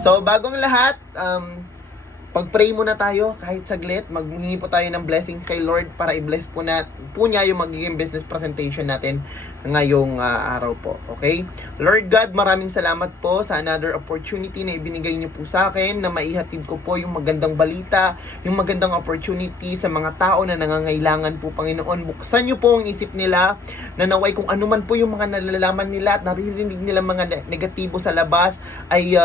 So, bagong lahat, pag-pray muna tayo kahit saglit. Maghingi po tayo ng blessings kay Lord para i-bless po niya yung magiging business presentation natin ngayong araw po. Okay? Lord God, maraming salamat po sa another opportunity na ibinigay niyo po sa akin na maihatid ko po yung magandang balita, yung magandang opportunity sa mga tao na nangangailangan po, Panginoon. Buksan niyo po ang isip nila na naway kung ano man po yung mga nalalaman nila at naririnig nila mga negatibo sa labas ay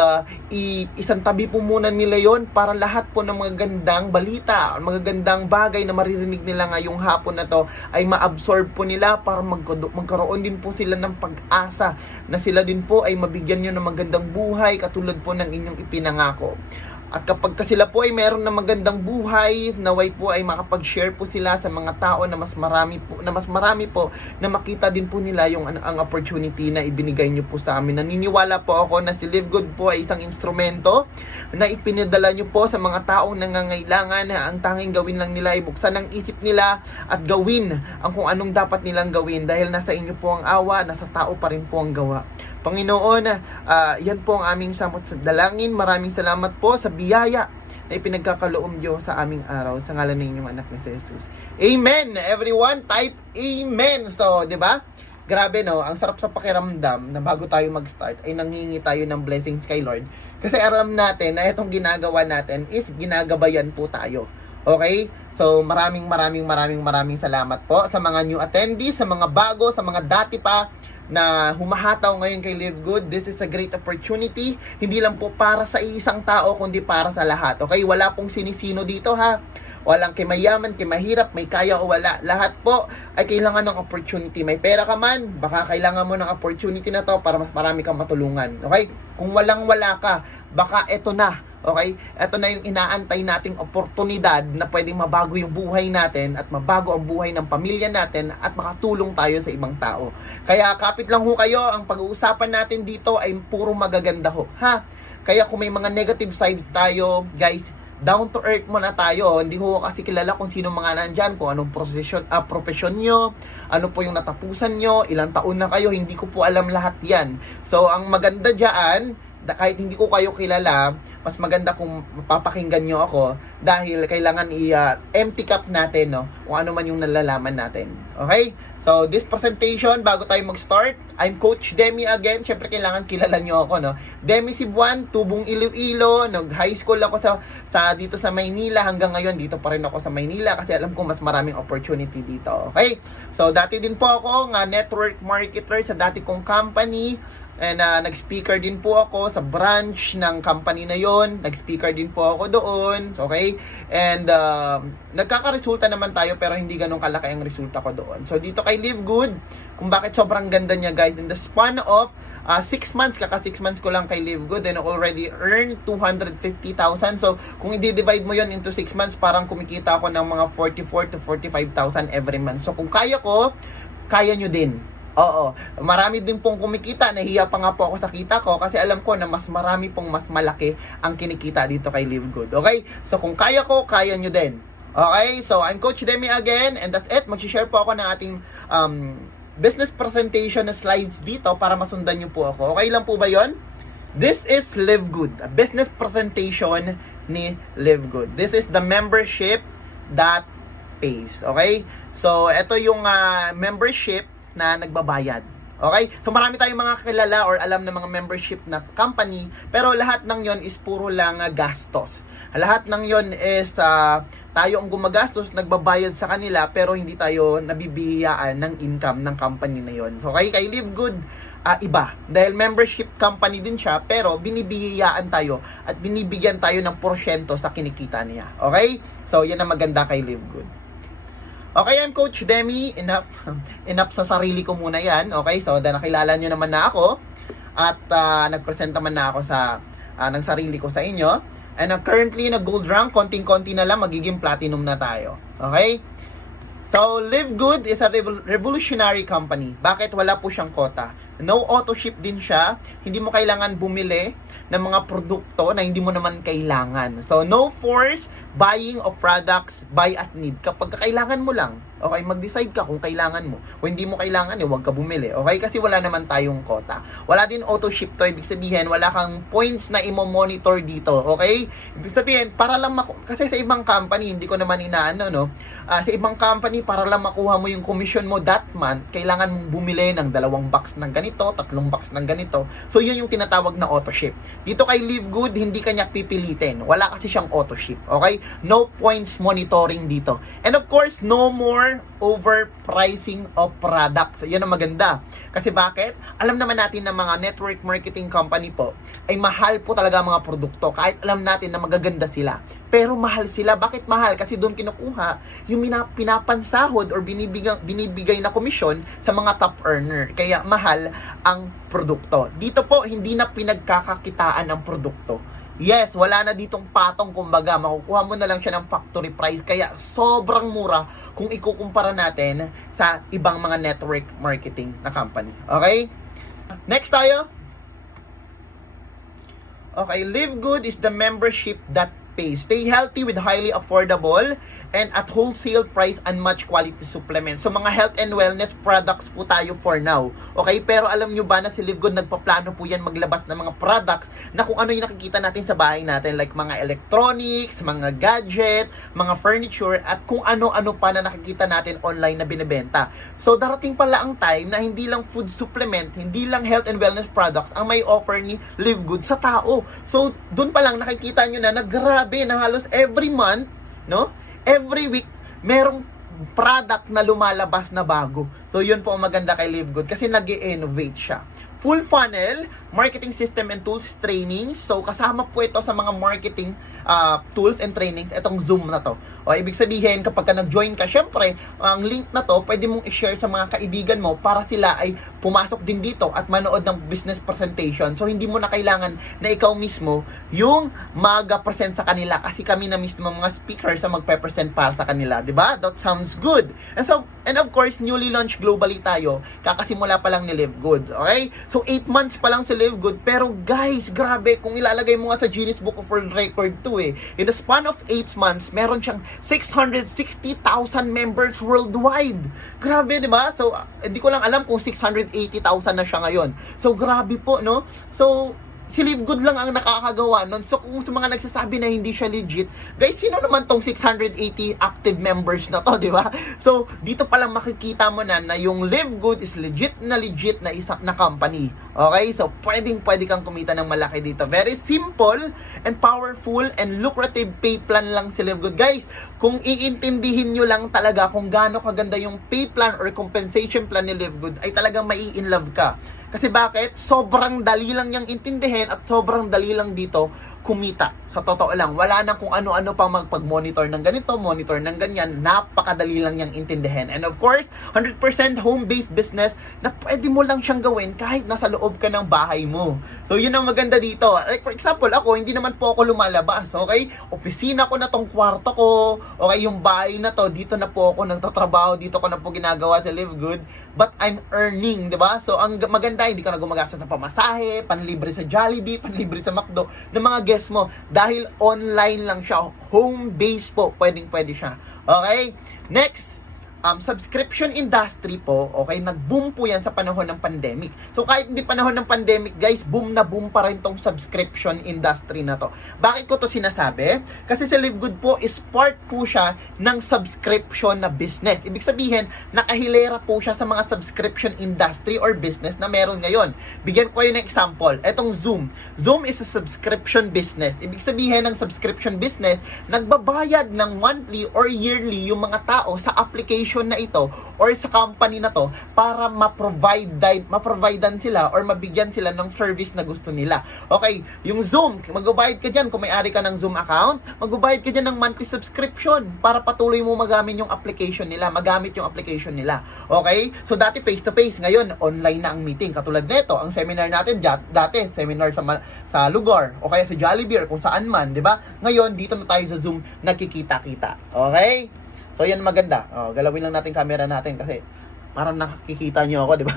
isang tabi po muna nila yon para lahat po ng magagandang balita, magagandang bagay na maririnig nila ngayong hapon na to ay ma-absorb po nila para magkaroon din po sila ng pag-asa na sila din po ay mabigyan nyo ng magandang buhay katulad po ng inyong ipinangako. At kapag sila po ay meron na magandang buhay, naway po ay makapag-share po sila sa mga tao na mas marami po na makita din po nila yung ang opportunity na ibinigay niyo po sa amin. Naniniwala po ako na si Live Good po ay isang instrumento na ipinadala niyo po sa mga taong nangangailangan na ang tanging gawin lang nila ay buksan ang isip nila at gawin ang kung anong dapat nilang gawin dahil nasa inyo po ang awa, nasa tao pa rin po ang gawa. Panginoon, yan po ang aming samot sa dalangin. Maraming salamat po sa biyaya na ipinagkakaloob niyo sa aming araw sa ngalan ng inyong anak na si Jesus. Amen! Everyone, type Amen! So, di ba? Grabe no, ang sarap sa pakiramdam na bago tayo mag-start ay nanghingi tayo ng blessings kay Lord. Kasi alam natin na itong ginagawa natin is ginagabayan po tayo. Okay? So, maraming salamat po sa mga new attendees, sa mga bago, sa mga dati pa na humahataw ngayon kay Live Good. This is a great opportunity. Hindi lang po para sa isang tao, kundi para sa lahat. Okay? Wala pong sinisino dito ha. Walang kay mayaman, kay mahirap, may kaya o wala. Lahat po ay kailangan ng opportunity. May pera ka man, baka kailangan mo ng opportunity na to para mas marami kang matulungan. Okay? Kung walang-wala ka, baka eto na. Okay? Ito na yung inaantay nating oportunidad na pwedeng mabago yung buhay natin at mabago ang buhay ng pamilya natin at makatulong tayo sa ibang tao. Kaya kapit lang ho kayo, ang pag-uusapan natin dito ay puro magaganda ho. Ha? Kaya kung may mga negative sides tayo, guys, down to earth muna tayo. Hindi ho kasi kilala kung sino mga nandyan, kung anong profession nyo, ano po yung natapusan nyo, ilang taon na kayo, hindi ko po alam lahat yan. So, ang maganda dyan, kahit hindi ko kayo kilala, mas maganda kung mapapakinggan nyo ako dahil kailangan i-empty cup natin, no? Kung ano man yung nalalaman natin. Okay? So, this presentation, bago tayo mag-start, I'm Coach Demi again. Siyempre, kailangan kilala nyo ako, no? Demi Cebuan, Tubong Iloilo. Nag-high school ako dito sa Maynila. Hanggang ngayon, dito pa rin ako sa Maynila kasi alam ko mas maraming opportunity dito. Okay? So, dati din po ako network marketer sa dati kong company. And nag-speaker din po ako sa branch ng company na yon. Nag-speaker din po ako doon. Okay? And nagkakaresulta naman tayo pero hindi ganun kalaki ang resulta ko doon. So dito kay Live Good, kung bakit sobrang ganda niya guys, in the span of 6 months, kaka 6 months ko lang kay Live Good and already earned 250,000. So kung i-divide mo yon into 6 months, parang kumikita ako ng mga 44 to 45,000 every month. So kung kaya ko, kaya nyo din. Oo, marami din pong kumikita. Nahiya pa nga po ako sa kita ko kasi alam ko na mas marami pong mas malaki ang kinikita dito kay Live Good. Okay? So kung kaya ko, kaya nyo din. Okay? So I'm Coach Demi again and that's it. Mag-share po ako ng ating business presentation na slides dito para masundan nyo po ako. Okay lang po ba yon? This is Live Good, a business presentation ni Live Good. This is the membership that pays. Okay? So ito yung membership na nagbabayad. Okay? So marami tayong mga kilala or alam na mga membership na company, pero lahat ng yon is puro lang gastos. Lahat ng yon is tayo ang gumagastos, nagbabayad sa kanila, pero hindi tayo nabibigyan ng income ng company na yon. Okay? Kay Live Good, iba. Dahil membership company din siya, pero binibigyan tayo at binibigyan tayo ng porsyento sa kinikita niya. Okay? So yan ang maganda kay Live Good. Okay, I'm Coach Demi. Enough sa sarili ko muna yan. Okay, so nakilala nyo naman na ako. At nagpresent naman na ako ng sarili ko sa inyo. And currently, nag-gold rank. Konting-konti na lang, magiging platinum na tayo. Okay? So, Live Good is a revolutionary company. Bakit wala po siyang quota? No auto ship din siya. Hindi mo kailangan bumili ng mga produkto na hindi mo naman kailangan. So, no force buying of products, buy at need. Kapag kailangan mo lang, okay, mag-decide ka kung kailangan mo. Kung hindi mo kailangan, huwag ka bumili. Okay? Kasi wala naman tayong quota. Wala din auto ship to. Ibig sabihin, wala kang points na imo-monitor dito. Okay? Ibig sabihin, para lang kasi sa ibang company, hindi ko naman inaano, no? Sa ibang company, para lang makuha mo yung commission mo that month, kailangan mong bumili ng 2 box ng ganito, 3 box ng ganito. So, yun yung tinatawag na auto ship. Dito kay Live Good, hindi kanya pipilitin. Wala kasi siyang auto ship. Okay? No points monitoring dito. And of course, no more overpricing of products. Yan ang maganda. Kasi bakit? Alam naman natin na mga network marketing company po, ay mahal po talaga mga produkto. Kahit alam natin na magaganda sila. Pero mahal sila. Bakit mahal? Kasi doon kinukuha yung pinapansahod or binibigay na komisyon sa mga top earner. Kaya mahal ang produkto. Dito po, hindi na pinagkakakitaan ang produkto. Yes, wala na ditong patong, kumbaga, makukuha mo na lang siya ng factory price, kaya sobrang mura kung ikukumpara natin sa ibang mga network marketing na company. Okay? Next tayo. Okay, Live Good is the membership that pays. Stay healthy with highly affordable and at wholesale price unmatched quality supplements. So mga health and wellness products po tayo for now. Okay? Pero alam nyo ba na si Live Good nagpaplano po yan maglabas ng mga products na kung ano yung nakikita natin sa bahay natin, like mga electronics, mga gadget, mga furniture, at kung ano-ano pa na nakikita natin online na binibenta. So darating pala ang time na hindi lang food supplement, hindi lang health and wellness products ang may offer ni Live Good sa tao. So dun pa lang nakikita nyo na grabe na halos every month, no? Every week, merong product na lumalabas na bago. So, yun po ang maganda kay Live Good kasi nag-i-innovate siya. Full funnel, marketing system and tools training. So, kasama po ito sa mga marketing tools and trainings, itong Zoom na to. O, ibig sabihin, kapag ka nag-join ka, syempre, ang link na to, pwede mong i-share sa mga kaibigan mo para sila ay pumasok din dito at manood ng business presentation. So, hindi mo na kailangan na ikaw mismo yung mag-present sa kanila kasi kami na mismo mga speakers sa magpe-present para sa kanila. Diba? That sounds good. And of course, newly launched globally tayo. Kakasimula pa lang ni Live Good. Okay? So, 8 months pa lang si Live Good. Pero guys, grabe, kung ilalagay mo nga sa Guinness Book of World Record to in the span of 8 months, meron siyang 660,000 members worldwide. Grabe, di ba? So, hindi ko lang alam kung 680,000 na siya ngayon. So, grabe po, no? So, si Live Good lang ang nakakagawa nun. So, kung sa mga nagsasabi na hindi siya legit, guys, sino naman tong 680 active members na to, di ba? So, dito palang makikita mo na yung Live Good is legit na isa na company. Okay? So, pwede kang kumita ng malaki dito. Very simple and powerful and lucrative pay plan lang si Live Good. Guys, kung iintindihin nyo lang talaga kung gaano kaganda yung pay plan or compensation plan ni Live Good, ay talagang mai-inlove ka. Kasi bakit? Sobrang dali lang niyang intindihin at sobrang dali lang dito kumita. Sa totoo lang, wala nang kung ano-ano pang magpag-monitor ng ganito, monitor ng ganyan. Napakadali lang niyang intindihin. And of course, 100% home-based business na pwede mo lang siyang gawin kahit nasa loob ka ng bahay mo. So, yun ang maganda dito. Like for example, ako, hindi naman po ako lumalabas. Okay? Opisina ko na tong kwarto ko. Okay? Yung bahay na to, dito na po ako nagtatrabaho. Dito ko na po ginagawa sa Live Good. But I'm earning, di ba? So, ang maganda, hindi ka na gumagastos ng pamasahe, panlibre sa Jollibee, panlibre sa McDo, ng mga guests mo. Dahil online lang siya. Home-based po. Pwede siya. Okay? Next, subscription industry po, okay, nag-boom po yan sa panahon ng pandemic. So, kahit hindi panahon ng pandemic, guys, boom na boom pa rin tong subscription industry na to. Bakit ko to sinasabi? Kasi si Live Good po is part po siya ng subscription na business. Ibig sabihin, nakahilera po siya sa mga subscription industry or business na meron ngayon. Bigyan ko kayo ng example. Etong Zoom. Zoom is a subscription business. Ibig sabihin ng subscription business, nagbabayad ng monthly or yearly yung mga tao sa application na ito or sa company na to para ma-providean sila or mabigyan sila ng service na gusto nila. Okay, yung Zoom, magbabayad ka dyan kung may-ari ka ng Zoom account, magbabayad ka dyan ng monthly subscription para patuloy mo magamit yung application nila, Okay? So, dati face-to-face, ngayon, online na ang meeting. Katulad nito, ang seminar natin, dati, seminar sa lugar, o kaya sa Jollibee, or kung saan man, di ba? Ngayon, dito na tayo sa Zoom, nagkikita-kita. Okay? So, yan maganda. Galawin lang natin camera natin kasi parang nakikita nyo ako, di ba?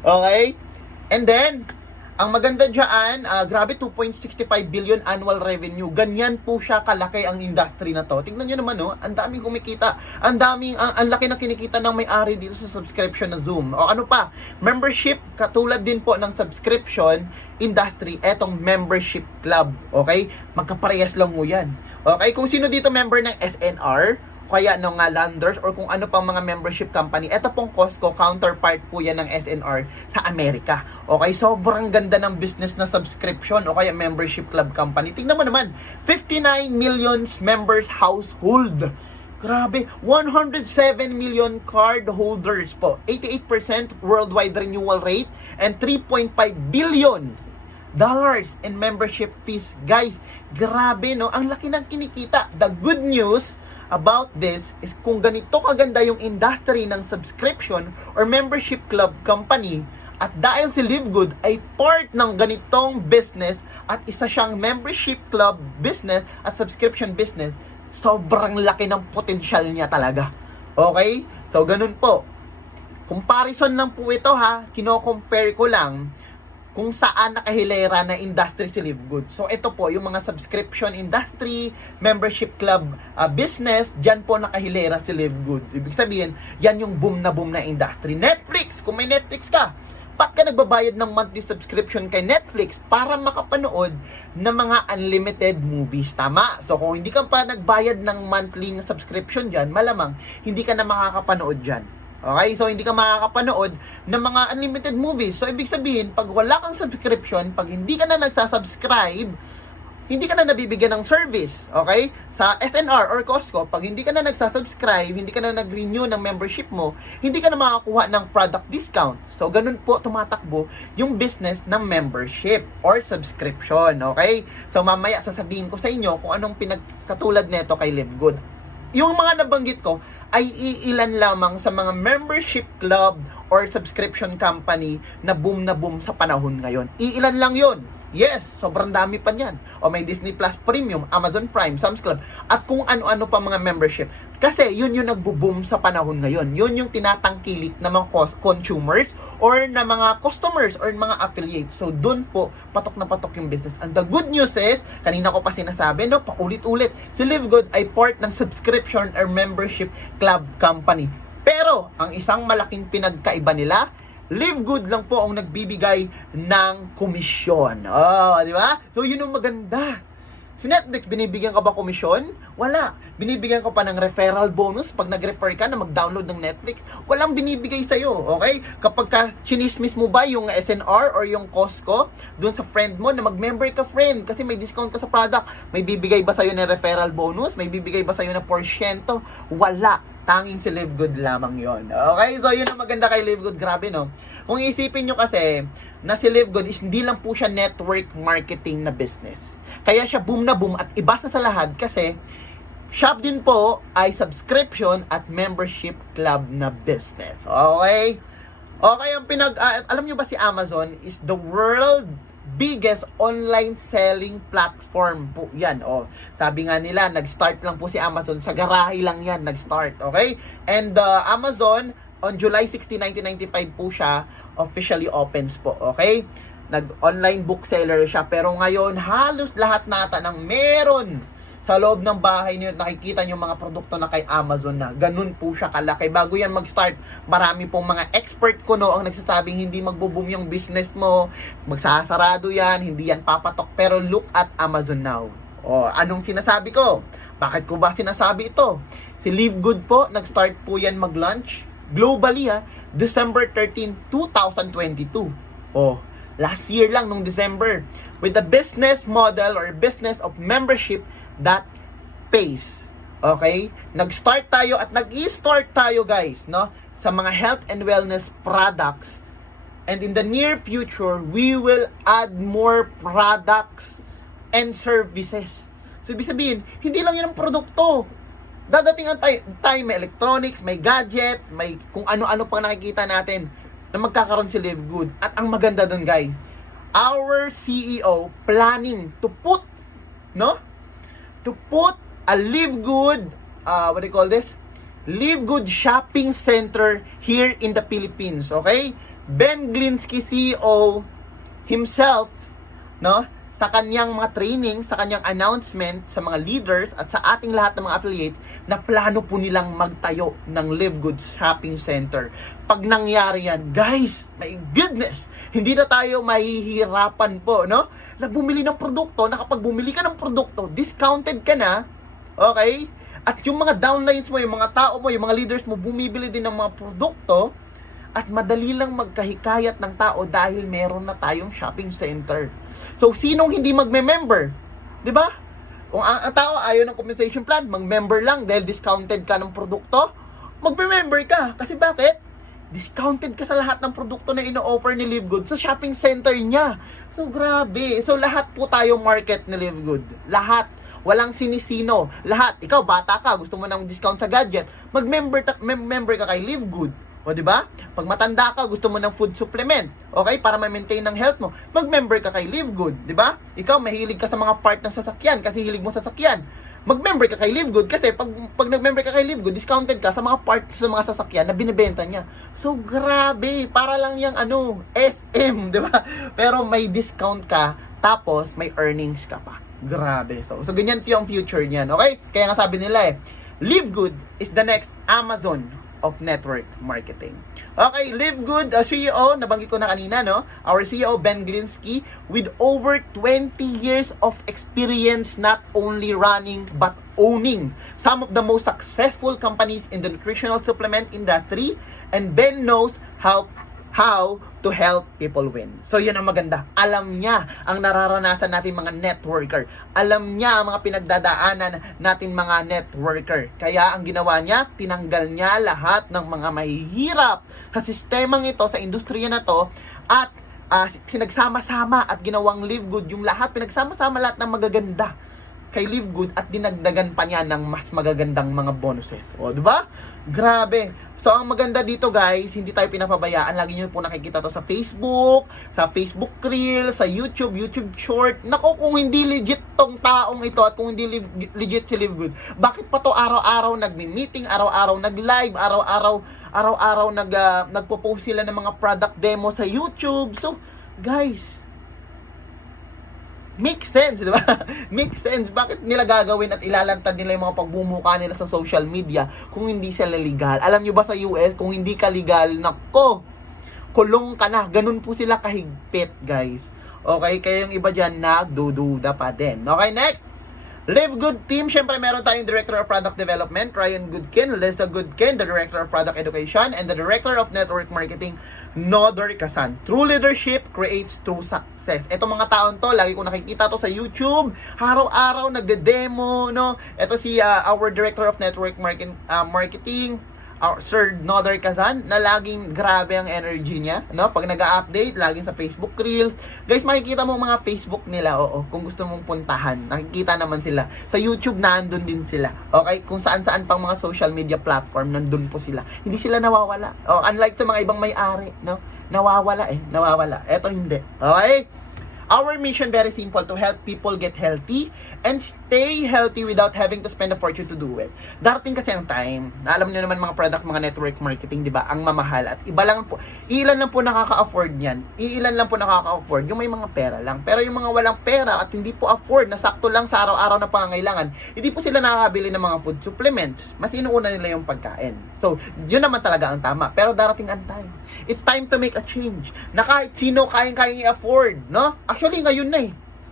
Okay? And then, ang maganda dyan, grabe 2.65 billion annual revenue. Ganyan po siya kalaki ang industry na to. Tingnan nyo naman, no? Ang daming kumikita. Ang laki na kinikita ng may-ari dito sa subscription na Zoom. O ano pa? Membership, katulad din po ng subscription industry, etong membership club. Okay? Magkaparehas lang mo yan. Okay? Kung sino dito member ng SNR, kaya nung Landers or kung ano pang mga membership company, ito pong Costco, counterpart po yan ng SNR sa Amerika. Okay, sobrang ganda ng business na subscription o kaya membership club company. Tingnan mo naman, 59 million members household. Grabe, 107 million card holders po. 88% worldwide renewal rate and 3.5 billion dollars in membership fees. Guys, grabe, no? Ang laki ng kinikita. The good news about this is kung ganito kaganda yung industry ng subscription or membership club company at dahil si Live Good ay part ng ganitong business at isa siyang membership club business at subscription business, sobrang laki ng potential niya talaga. Okay? So, ganun po. Comparison lang po ito ha. Kino-compare ko lang kung saan nakahilera na industry si Live Good. So, ito po, yung mga subscription industry, membership club business, dyan po nakahilera si Live Good. Ibig sabihin, yan yung boom na industry. Netflix, kung may Netflix ka, ba't ka nagbabayad ng monthly subscription kay Netflix para makapanood ng mga unlimited movies? Tama. So, kung hindi ka pa nagbayad ng monthly na subscription dyan, malamang hindi ka na makakapanood dyan. Okay? So, hindi ka makakapanood ng mga unlimited movies. So, ibig sabihin, pag wala kang subscription, pag hindi ka na nagsasubscribe, hindi ka na nabibigyan ng service. Okay? Sa SNR or Costco, pag hindi ka na nagsasubscribe, hindi ka na nag-renew ng membership mo, hindi ka na makakuha ng product discount. So, ganun po tumatakbo yung business ng membership or subscription. Okay? So, mamaya sasabihin ko sa inyo kung anong pinagkatulad nito kay Live Good. Yung mga nabanggit ko ay iilan lamang sa mga membership club or subscription company na boom sa panahon ngayon. Iilan lang yon. Yes, sobrang dami pa niyan. O may Disney Plus Premium, Amazon Prime, Sam's Club, at kung ano-ano pa mga membership. Kasi yun yung nagbo-boom sa panahon ngayon. Yun yung tinatangkilik ng mga consumers or na mga customers or mga affiliates. So dun po, patok na patok yung business. And the good news is, kanina ko pa sinasabi, no, paulit-ulit, si Live Good ay part ng subscription or membership club company. Pero, ang isang malaking pinagkaiba nila, Live Good lang po ang nagbibigay ng komisyon. Oh, di ba? So, yun ang maganda. Si Netflix, binibigyan ka ba komisyon? Wala. Binibigyan ka pa ng referral bonus pag nag-refer ka na mag-download ng Netflix. Walang binibigay sa'yo, okay? Kapag ka chinismis mo ba yung SNR or yung Costco dun sa friend mo na mag-member ka, friend, kasi may discount ka sa product, may bibigay ba sa'yo ng referral bonus? May bibigay ba sa'yo ng porsyento? Wala. Tanging si Live Good lamang yon. Okay? So, yun ang maganda kay Live Good. Grabe, no? Kung isipin nyo kasi na si Live Good is hindi lang po siya network marketing na business. Kaya siya boom na boom at iba sa lahat kasi shop din po ay subscription at membership club na business. Okay? Okay, ang alam nyo ba si Amazon is the world biggest online selling platform po yan. Oh, sabi nga nila, nag-start lang po si Amazon. Sa garahe lang yan, nag-start. Okay? And Amazon, on July 16, 1995 po siya, officially opens po. Okay? Nag-online bookseller siya. Pero ngayon, halos lahat nata ng meron sa loob ng bahay niyo, nakikita niyo mga produkto na kay Amazon na. Ganun po siya kalaki. Bago yan mag-start, marami pong mga expert ko no ang nagsasabing hindi magbo-boom yung business mo, magsasarado yan, hindi yan papatok. Pero look at Amazon now. O, anong sinasabi ko? Bakit ko ba sinasabi ito? Si Live Good po, nag-start po yan mag-launch globally December 13, 2022. O, last year lang nung December. With the business model or business of membership that pays. Okay? Nag-start tayo at nag-i-start tayo guys, no? Sa mga health and wellness products. And in the near future, we will add more products and services. So, ibig sabihin, hindi lang yan ang produkto. Dadating ang time, may electronics, may gadget, may kung ano-ano pang nakikita natin na magkakaroon si Live Good. At ang maganda dun guys, our CEO planning to put, no? To put a Live Good, what do you call this? Live Good shopping center here in the Philippines, okay? Ben Glinsky, CEO himself, no, sa kanyang mga training, sa kanyang announcement sa mga leaders at sa ating lahat ng mga affiliates na plano po nilang magtayo ng Live Good Shopping Center. Pag nangyari yan, guys, my goodness, hindi na tayo mahihirapan po, no? Na bumili ng produkto, na kapag bumili ka ng produkto, discounted ka na, okay? At yung mga downlines mo, yung mga tao mo, yung mga leaders mo, bumibili din ng mga produkto at madali lang magkahikayat ng tao dahil meron na tayong shopping center. So, sinong hindi magme-member? 'Di ba? Kung ang tao ayaw ng compensation plan, mag-member lang dahil discounted ka ng produkto, magme-member ka. Kasi bakit? Discounted ka sa lahat ng produkto na ino-offer ni Live Good sa shopping center niya. So, grabe. So, lahat po tayo market ni Live Good. Lahat. Walang sinisino. Lahat. Ikaw, bata ka, gusto mo ng discount sa gadget, mag-member ka kay Live Good. O, di ba? Pag matanda ka, gusto mo ng food supplement, okay? Para ma-maintain ang health mo, mag-member ka kay Live Good, di ba? Ikaw, mahilig ka sa mga part ng sasakyan kasi hilig mo sa sasakyan. Mag-member ka kay Live Good kasi pag nag-member ka kay Live Good, discounted ka sa mga parts sa mga sasakyan na binebenta niya. So, grabe. Para lang yung SM, di ba? Pero may discount ka, tapos may earnings ka pa. Grabe. So ganyan yung future niyan, okay? Kaya nga sabi nila Live Good is the next Amazon of network marketing. Okay, Live Good CEO, nabanggit ko na kanina, no? Our CEO, Ben Glinsky, with over 20 years of experience not only running but owning some of the most successful companies in the nutritional supplement industry, and Ben knows how to help people win. So, yun ang maganda. Alam niya ang nararanasan natin mga networker. Alam niya ang mga pinagdadaanan natin mga networker. Kaya, ang ginawa niya, tinanggal niya lahat ng mga mahihirap sa sistemang ito, sa industriya na to, at pinagsama-sama at ginawang Live Good. Yung lahat, pinagsama-sama lahat ng magaganda kay Live Good at dinagdagan pa niya ng mas magagandang mga bonuses. O, diba? Grabe. So, ang maganda dito, guys, hindi tayo pinapabayaan. Lagi nyo po nakikita to sa Facebook Reel, sa YouTube Short. Nako, kung hindi legit tong taong ito at kung hindi legit si Live Good, bakit pa to araw-araw nagmi-meeting, araw-araw nag-live, araw-araw nagpo-post sila ng mga product demo sa YouTube? So, guys, makes sense, di ba? Makes sense. Bakit nila gagawin at ilalantad nila yung mga pagbumuka nila sa social media kung hindi sila legal? Alam nyo ba sa US, kung hindi ka legal, nako, kulong ka na. Ganun po sila kahigpit, guys. Okay? Kaya yung iba dyan, nagdududa pa din. Okay, next. Live Good Team, syempre meron tayong Director of Product Development, Ryan Goodkin, Lisa Goodkin, the Director of Product Education, and the Director of Network Marketing, Nodor Kasan. True leadership creates true success. Itong mga taon to, lagi ko nakikita to sa YouTube, araw-araw nagde-demo, no? Ito si our Director of Network Marketing, Sir Nodor Kasan, na laging grabe ang energy niya, no? Pag nag-update, laging sa Facebook Reel. Guys, makikita mo mga Facebook nila, oo, kung gusto mong puntahan. Nakikita naman sila. Sa YouTube, nandun din sila. Okay? Kung saan-saan pang mga social media platform, nandun po sila. Hindi sila nawawala. Oh, unlike sa mga ibang may-ari, no? Nawawala. Eto hindi. Okay? Our mission, very simple, to help people get healthy and stay healthy without having to spend a fortune to do it. Darating kasi ang time, alam niyo naman mga product, mga network marketing, di ba, ang mamahal at ilan lang po nakaka-afford niyan. Ilan lang po nakaka-afford, yung may mga pera lang. Pero yung mga walang pera at hindi po afford, na sakto lang sa araw-araw na pangangailangan, hindi po sila nakakabili ng mga food supplements. Mas inuuna nila yung pagkain. So, yun naman talaga ang tama. Pero darating ang time. It's time to make a change. Na kahit sino kayang-kayang i-afford, no? Actually, ngayon na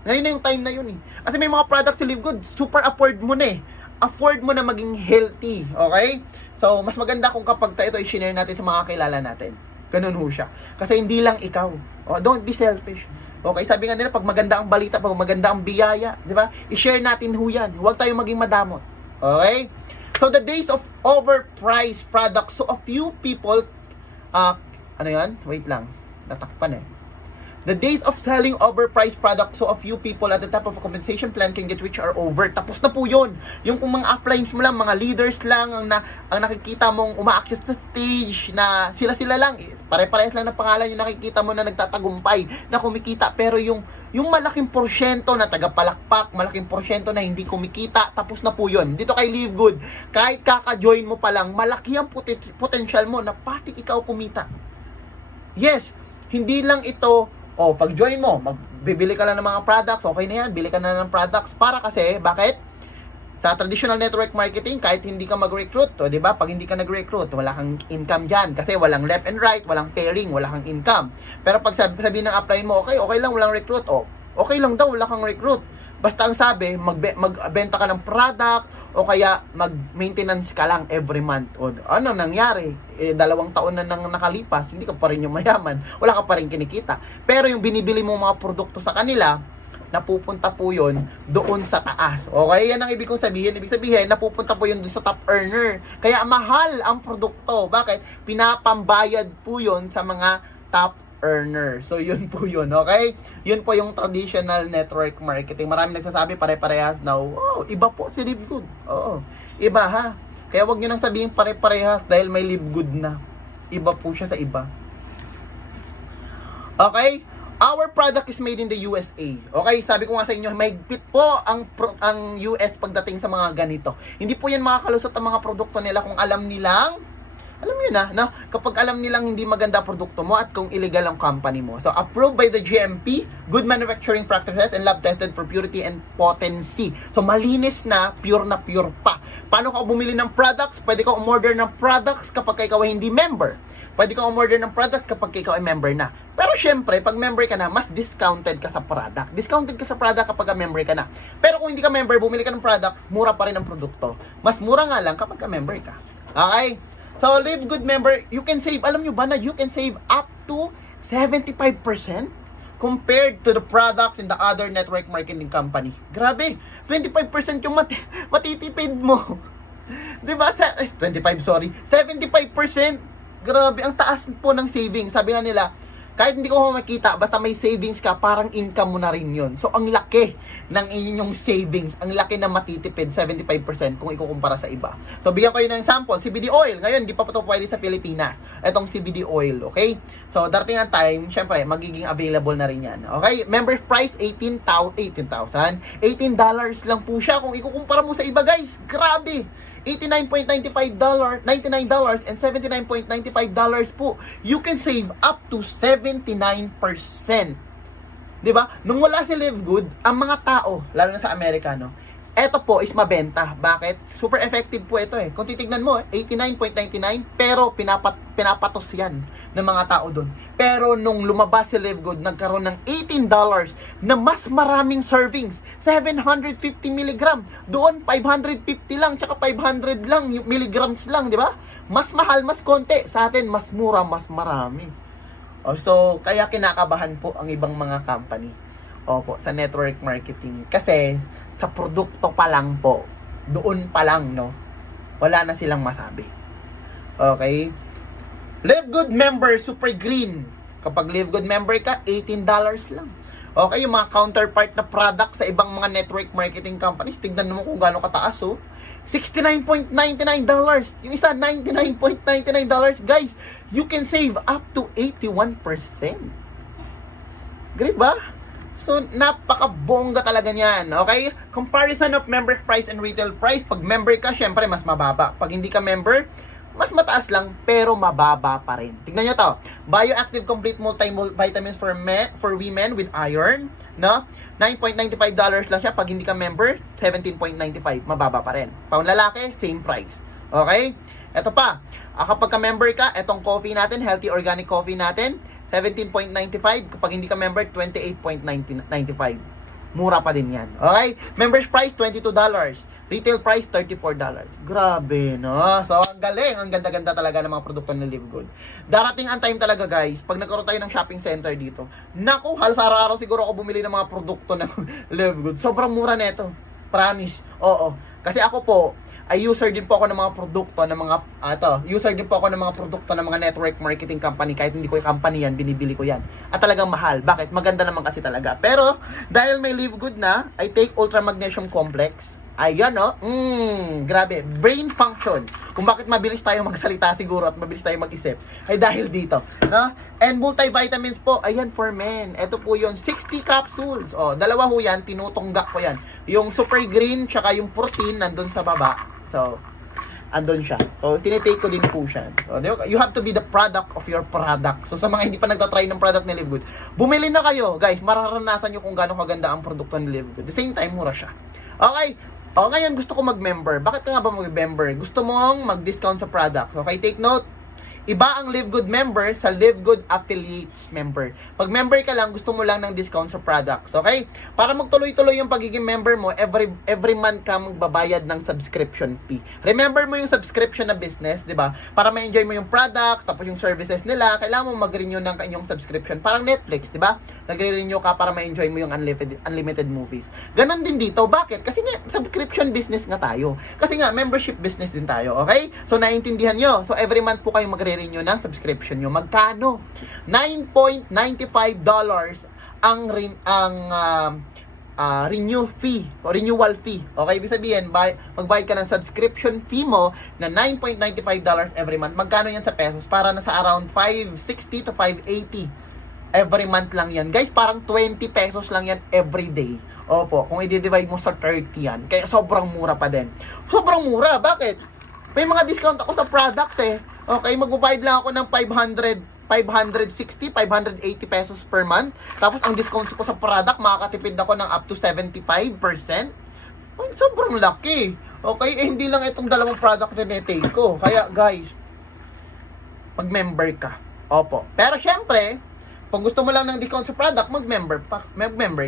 Ngayon na yung time na yun Kasi may mga product to Live Good, super afford mo na Afford mo na maging healthy, okay? So, mas maganda kung kapag ito i-share natin sa mga kilala natin. Ganun ho siya. Kasi hindi lang ikaw. Oh, don't be selfish. Okay, sabi nga nila, pag maganda ang balita, pag maganda ang biyaya, di ba? I-share natin ho yan. Huwag tayong maging madamot. Okay? So, the days of overpriced products, so a few people, ano yan? Wait lang. Natakpan The days of selling overpriced products so a few people at the top of a compensation plan can get rich are over. Tapos na po yun. Yung kung mga uplines mo lang, mga leaders lang ang nakikita mong umaakyat sa stage na sila lang. Pare-parehas lang na pangalan yung nakikita mo na nagtatagumpay, na kumikita. Pero yung malaking porsyento na tagapalakpak, malaking porsyento na hindi kumikita, tapos na po yun. Dito kay Live Good, kahit kaka-join mo pa lang, malaki ang potential mo na pati ikaw kumita. Yes, hindi lang ito, pag-join mo, magbibili ka lang ng mga products, okay na yan, bili ka na ng products. Para kasi, bakit? Sa traditional network marketing, kahit hindi ka mag-recruit, di ba? Pag hindi ka nag-recruit, wala kang income dyan. Kasi walang left and right, walang pairing, wala kang income. Pero pag sabi ng apply mo, okay lang, walang recruit. Okay lang daw, wala kang recruit. Basta ang sabi, magbenta ka ng product, o kaya mag-maintenance ka lang every month. O ano nangyari? 2 taon na nang nakalipas, hindi ka pa rin yung mayaman. Wala ka pa rin kinikita. Pero yung binibili mo mga produkto sa kanila, napupunta po yun doon sa taas. Okay, yan ang ibig kong sabihin. Ibig sabihin, napupunta po yun doon sa top earner. Kaya mahal ang produkto. Bakit? Pinapambayad po yun sa mga top earner. So, yun po yun. Okay? Yun po yung traditional network marketing. Marami nagsasabi pare-parehas na, iba po si Live Good. Oo, iba ha. Kaya wag nyo nang sabihin pare-parehas dahil may Live Good na. Iba po siya sa iba. Okay? Our product is made in the USA. Okay, sabi ko nga sa inyo, mahigpit po ang US pagdating sa mga ganito. Hindi po yan makakalusot ang mga produkto nila kung alam nilang, alam niyo na, no? Kapag alam nilang hindi maganda produkto mo at kung illegal ang company mo. So, approved by the GMP, Good Manufacturing Practices, and lab tested for purity and potency. So, malinis na pure pa. Paano ka bumili ng products? Pwede ka umorder ng products kapag ikaw ay hindi member. Pwede ka umorder ng product kapag ikaw ay member na. Pero syempre, pag member ka na, mas discounted ka sa product. Discounted ka sa product kapag member ka na. Pero kung hindi ka member, bumili ka ng product, mura pa rin ang produkto. Mas mura nga lang kapag member ka. Okay? So, Live Good member, you can save, alam nyo ba na you can save up to 75% compared to the products in the other network marketing company. Grabe, 25% yung matitipid mo. Diba? 75%. Grabe, ang taas po ng savings. Sabi nga nila, kahit hindi ko makita, basta may savings ka, parang income mo na rin yun. So, ang laki ng inyong savings, ang laki na matitipid, 75% kung ikukumpara sa iba. So, bigyan ko yun ng sample, CBD oil. Ngayon, di pa po ito pwede sa Pilipinas. Itong CBD oil, okay? So, darating ang time, syempre, magiging available na rin yan. Okay? Member price, $18 lang po siya kung ikukumpara mo sa iba, guys. Grabe! $89.99 and $79.95 po. You can save up to 79%. 'Di ba? Nung wala si Live Good, ang mga tao, lalo na sa Amerikano, eto po is mabenta. Bakit? Super effective po ito eh. Kung titignan mo, $89.99 pero pinapatos yan ng mga tao doon. Pero nung lumabas si Live Good, nagkaroon ng $18 na mas maraming servings. 750 mg. Doon, 550 lang, tsaka 500 lang, milligrams lang, di ba? Mas mahal, mas konti. Sa atin, mas mura, mas marami. So, kaya kinakabahan po ang ibang mga company. Opo, sa network marketing. Kasi, sa produkto pa lang po, doon pa lang, no? Wala na silang masabi. Okay? Live Good member, super green. Kapag Live Good member ka, $18 lang. Okay, yung mga counterpart na product sa ibang mga network marketing companies, tignan mo kung gaano kataas, oh. $69.99. Yung isa, $99.99. Guys, you can save up to 81%. Great ba? So, napaka-bongga talaga niyan. Okay? Comparison of member price and retail price. Pag member ka, syempre, mas mababa. Pag hindi ka member, mas mataas lang, pero mababa pa rin. Tignan nyo to. Bioactive Complete Multivitamins for women with iron. No? $9.95 lang siya. Pag hindi ka member, $17.95. Mababa pa rin. Pang lalaki, same price. Okay? Ito pa. Kapag ka-member ka, itong coffee natin, healthy organic coffee natin, $17.95. Kapag hindi ka member, $28.95. Mura pa din yan. Okay? Members price, $22. Retail price, $34. Grabe, no? So, ang galing. Ang ganda-ganda talaga ng mga produkto ng Live Good. Darating ang time talaga, guys, pag nagkaroon tayo ng shopping center dito, naku, halos araw-araw siguro ako bumili ng mga produkto ng Live Good. Sobrang mura nito. Promise. Oo. Kasi ako po, ay user din po ako ng mga produkto ng mga user din po ako ng mga produkto ng mga network marketing company. Kahit hindi ko yung company yan, binibili ko yan. At talagang mahal. Bakit? Maganda naman kasi talaga. Pero dahil may Live Good na, I take Ultra Magnesium Complex. Ayan, no? Grabe. Brain function. Kung bakit mabilis tayo magsalita siguro at mabilis tayo mag-isip, ay dahil dito. No? And multivitamins po, ayan, for men. Ito po yun, 60 capsules. Dalawa ho yan, tinutunggak ko yan. Yung super green, tsaka yung protein, nandun sa baba. So, andun siya. So, tinitake ko din po siya. So, you have to be the product of your product. So, sa mga hindi pa nagtatry ng product ni Live Good, bumili na kayo. Guys, mararanasan nyo kung gaano kaganda ang produkto ni Live Good. At the same time, mura siya. Okay. O, ngayon gusto ko mag-member. Bakit ka nga ba mag-member? Gusto mong mag-discount sa product. Okay, take note. Iba ang Live Good member sa Live Good Affiliates member. Pag member ka lang, gusto mo lang ng discount sa products, okay? Para magtuloy-tuloy yung pagiging member mo, every month ka magbabayad ng subscription fee. Remember mo yung subscription na business, di ba? Para ma-enjoy mo yung product, tapos yung services nila, kailangan mo mag-renew ng inyong subscription. Parang Netflix, di ba? Nagre-renew ka para ma-enjoy mo yung unlimited movies. Ganon din dito. Bakit? Kasi nga, subscription business nga tayo. Kasi nga, membership business din tayo, okay? So, naiintindihan nyo. So, every month po kayo magre-renew ng subscription nyo. Magkano? $9.95 ang renew fee o renewal fee. Okay, ibig sabihin, magbayad ka ng subscription fee mo na $9.95 every month. Magkano yan sa pesos? Para nasa around 560 to 580 every month lang yan. Guys, parang 20 pesos lang yan every day. Opo, kung i-divide mo sa 30 yan. Kaya sobrang mura pa din. Sobrang mura. Bakit? May mga discount ako sa product eh. Okay, magbabayad lang ako ng 560, 580 pesos per month. Tapos ang discount ko sa product, makakatipid ako ng up to 75%. Ay, sobrang laki. Okay, eh hindi lang itong dalawang product na take ko. Kaya guys, mag-member ka. Opo. Pero syempre, kung gusto mo lang ng discount sa product, mag-member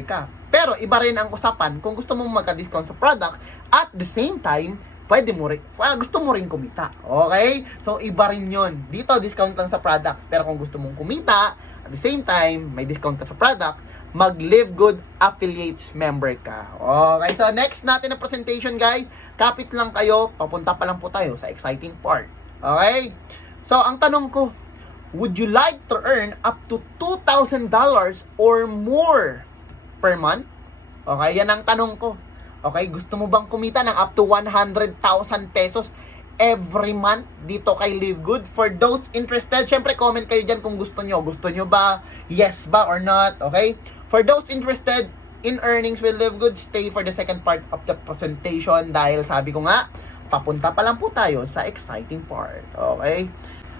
ka. Pero iba rin ang usapan kung gusto mong magka-discount sa product at the same time, gusto mo rin kumita. Okay? So, iba rin yun. Dito, discount lang sa product. Pero kung gusto mong kumita, at the same time, may discount ka sa product, mag-Live Good Affiliates member ka. Okay? So, next natin na presentation, guys. Kapit lang kayo. Papunta pa lang po tayo sa exciting part. Okay? So, ang tanong ko, would you like to earn up to $2,000 or more per month? Okay, yan ang tanong ko. Okay, gusto mo bang kumita ng up to 100,000 pesos every month dito kay Live Good? For those interested, syempre comment kayo dyan kung gusto nyo. Gusto nyo ba? Yes ba or not? Okay? For those interested in earnings with Live Good, stay for the second part of the presentation dahil sabi ko nga, papunta pa lang po tayo sa exciting part. Okay?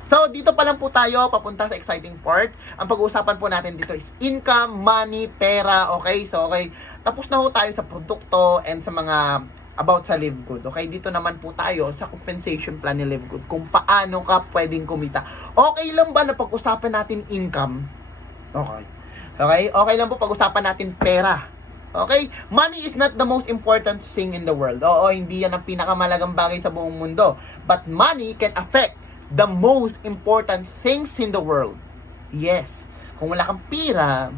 So, dito pa lang po tayo, papunta sa exciting part. Ang pag-uusapan po natin dito is income, money, pera, okay? So, okay, tapos na po tayo sa produkto and sa mga about sa Live Good, okay? Dito naman po tayo sa compensation plan ni Live Good, kung paano ka pwedeng kumita. Okay lang ba na pag-usapan natin income? Okay. Okay? Okay lang po pag-usapan natin pera. Okay? Money is not the most important thing in the world. Oo, hindi yan ang pinakamalagang bagay sa buong mundo. But money can affect the most important things in the world. Yes. Kung wala kang pira,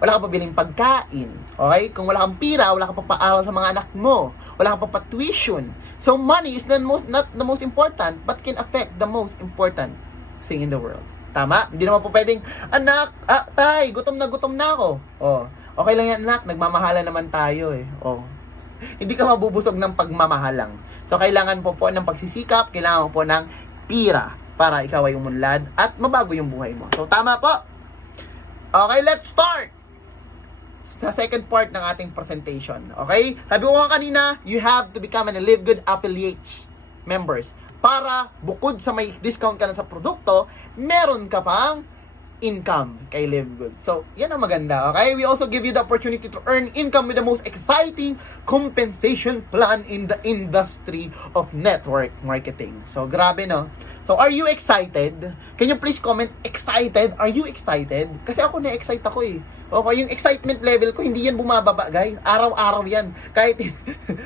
wala kang pabiling pagkain. Okay? Kung wala kang pira, wala kang papaaral sa mga anak mo. Wala kang papatuition. So, money is not the most important, but can affect the most important thing in the world. Tama? Hindi naman po pwedeng, anak, tay, gutom na ako. Oh, okay lang yan, anak. Nagmamahalan naman tayo eh. Oh. Hindi ka mabubusog ng pagmamahalang. So, kailangan po ng pagsisikap, kailangan po ng pira para ikaw ay umunlad at mabago yung buhay mo. So, tama po. Okay, let's start sa second part ng ating presentation. Okay? Sabi ko nga kanina, you have to become an Live Good Affiliates members para bukod sa may discount ka na sa produkto, meron ka pang income kay Live Good. So, yan ang maganda, okay? We also give you the opportunity to earn income with the most exciting compensation plan in the industry of network marketing. So, grabe, no? So, are you excited? Can you please comment, excited? Are you excited? Kasi ako na-excite ako eh. Okay, yung excitement level ko, hindi yan bumababa, guys. Araw-araw yan. Kahit,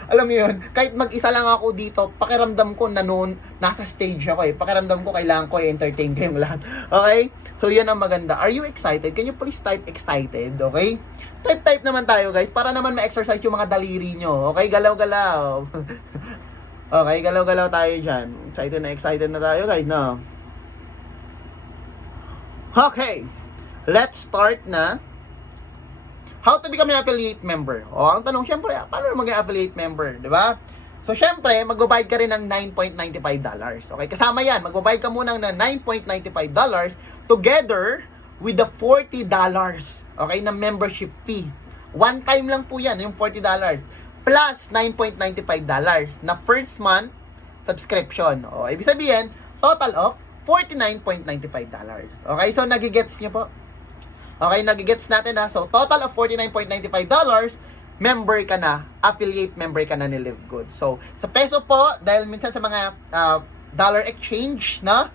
alam mo yun, kahit mag-isa lang ako dito, pakiramdam ko na noon, nasa stage ako eh. Pakiramdam ko, kailangan ko i-entertain kayong lahat. Okay? So, yan ang maganda. Are you excited? Can you please type excited? Okay? Type naman tayo, guys, para naman ma-exercise yung mga daliri nyo. Okay? Galaw-galaw. Okay, galaw-galaw tayo dyan. Excited na tayo, guys, no? Okay. Let's start na. How to become an affiliate member? O, ang tanong, syempre, paano na maging affiliate member? Diba? So, syempre, magbabayad ka rin ng $9.95. Okay, kasama yan. Magbabayad ka muna ng $9.95 together with the $40, okay, na membership fee. One time lang po yan, yung $40. Plus $9.95 na first month subscription. O, ibig sabihin, total of $49.95. Okay, so nagigets nyo po? Okay, nagigets natin na. So, total of $49.95, member ka na, affiliate member ka na ni Live Good. So, sa peso po, dahil minsan sa mga dollar exchange, na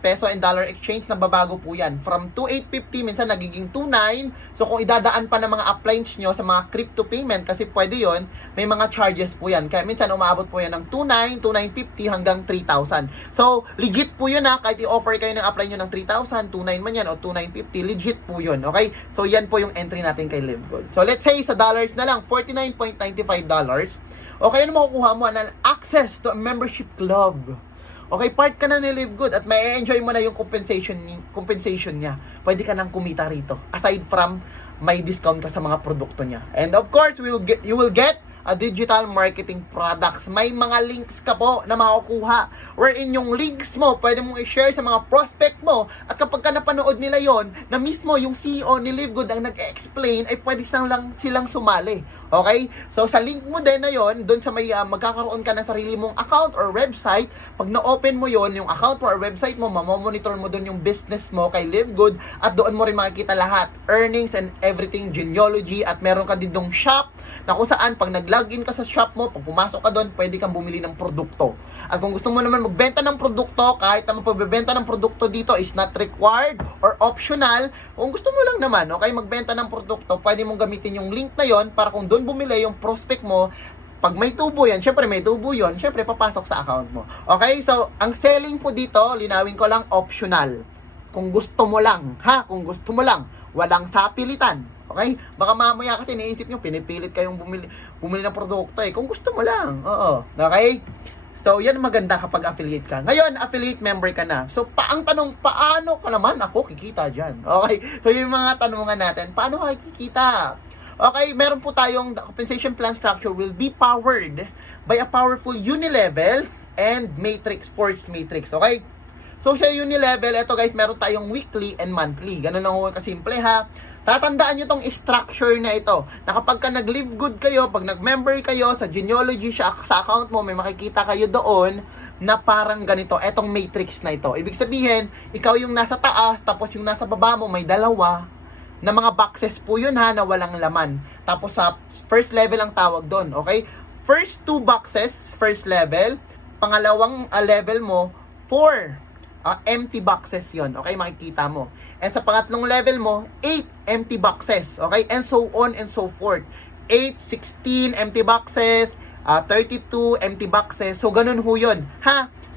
peso and dollar exchange, nababago po yan. From 2,850, minsan nagiging 2,900. So, kung idadaan pa ng mga uplines nyo sa mga crypto payment, kasi pwede yon, may mga charges po yan. Kaya minsan umaabot po yan ng 2,900, 2,950 hanggang 3,000. So, legit po yun kahit i-offer kayo ng upline nyo ng 3,000, 2,900 man yan o 2,950, legit po yun. Okay? So, yan po yung entry natin kay Live Good. So, let's say sa dollars na lang, $49.95. Okay, ano makukuha mo? Access to a membership club. Okay, part ka na ni Live Good at may enjoy mo na yung compensation niya. Pwede ka nang kumita rito. Aside from may discount ka sa mga produkto niya. And of course, you will get a digital marketing products. May mga links ka po na makukuha. Wherein yung links mo, pwede mong i-share sa mga prospect mo. At kapag ka napanood nila yon, na mismo yung CEO ni Live Good ang nag-explain, ay pwede silang sumali. Okay? So, sa link mo din na yon, doon sa may magkakaroon ka ng sarili mong account or website, pag na-open mo yon, yung account or website mo, mamomonitor mo doon yung business mo kay Live Good, at doon mo rin makikita lahat, earnings and everything, genealogy, at meron ka din dong shop, na kung saan, pag nag-login ka sa shop mo, pag pumasok ka doon, pwede kang bumili ng produkto. At kung gusto mo naman magbenta ng produkto, kahit naman pagbebenta ng produkto dito is not required or optional, kung gusto mo lang naman, okay, magbenta ng produkto, pwede mong gamitin yung link na yon para kung doon bumili yung prospect mo, pag may tubo yan, syempre may tubo yon, syempre papasok sa account mo. Okay, so ang selling po dito, linawin ko lang, optional. Kung gusto mo lang, kung gusto mo lang, walang sapilitan. Okay? Baka mamaya kasi naisip nyo, pinipilit kayong bumili ng produkto Kung gusto mo lang, oo. Okay? So, yan maganda kapag affiliate ka. Ngayon, affiliate member ka na. So, ang tanong, paano ka naman ako kikita dyan? Okay? So, yung mga tanungan natin, paano ka kikita? Okay, meron po tayong, the compensation plan structure will be powered by a powerful unilevel and matrix, force matrix. Okay? So, sa unilevel, eto guys, meron tayong weekly and monthly. Ganun lang ho kasimple Tatandaan nyo tong structure na ito, na kapag ka nag-Live Good kayo, pag nag-member kayo sa genealogy, sa account mo, may makikita kayo doon na parang ganito, etong matrix na ito. Ibig sabihin, ikaw yung nasa taas, tapos yung nasa baba mo, may dalawa na mga boxes po yun na walang laman. Tapos sa first level ang tawag doon, okay? First two boxes, first level, pangalawang level mo, 4 empty boxes yon, okay, makikita mo. And sa pangatlong level mo, 8 empty boxes, okay, and so on and so forth. 8, 16 empty boxes, 32 empty boxes, so ganun ho yun,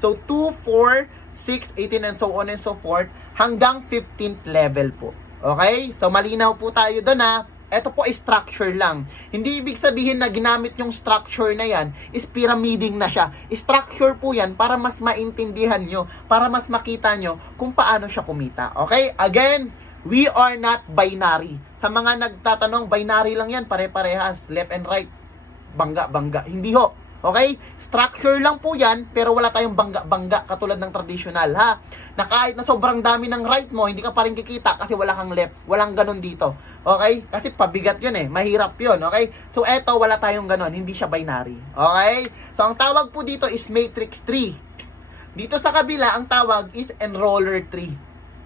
So 2, 4, 6, 18 and so on and so forth, hanggang 15th level po. Okay, so malinaw po tayo doon Ito po ay structure lang. Hindi ibig sabihin na ginamit yung structure na yan is pyramiding na siya. Structure po yan para mas maintindihan nyo, para mas makita nyo kung paano siya kumita. Okay? Again, we are not binary. Sa mga nagtatanong, binary lang yan, pare-parehas, left and right, bangga-bangga. Hindi ho. Okay? Structure lang po yan, pero wala tayong bangga-bangga katulad ng traditional, na kahit na sobrang dami ng right mo, hindi ka pa rin kikita kasi wala kang left. Walang ganun dito. Okay? Kasi pabigat yun mahirap yun. Okay? So, eto, wala tayong ganun. Hindi siya binary. Okay? So, ang tawag po dito is matrix tree. Dito sa kabila, ang tawag is enroller tree.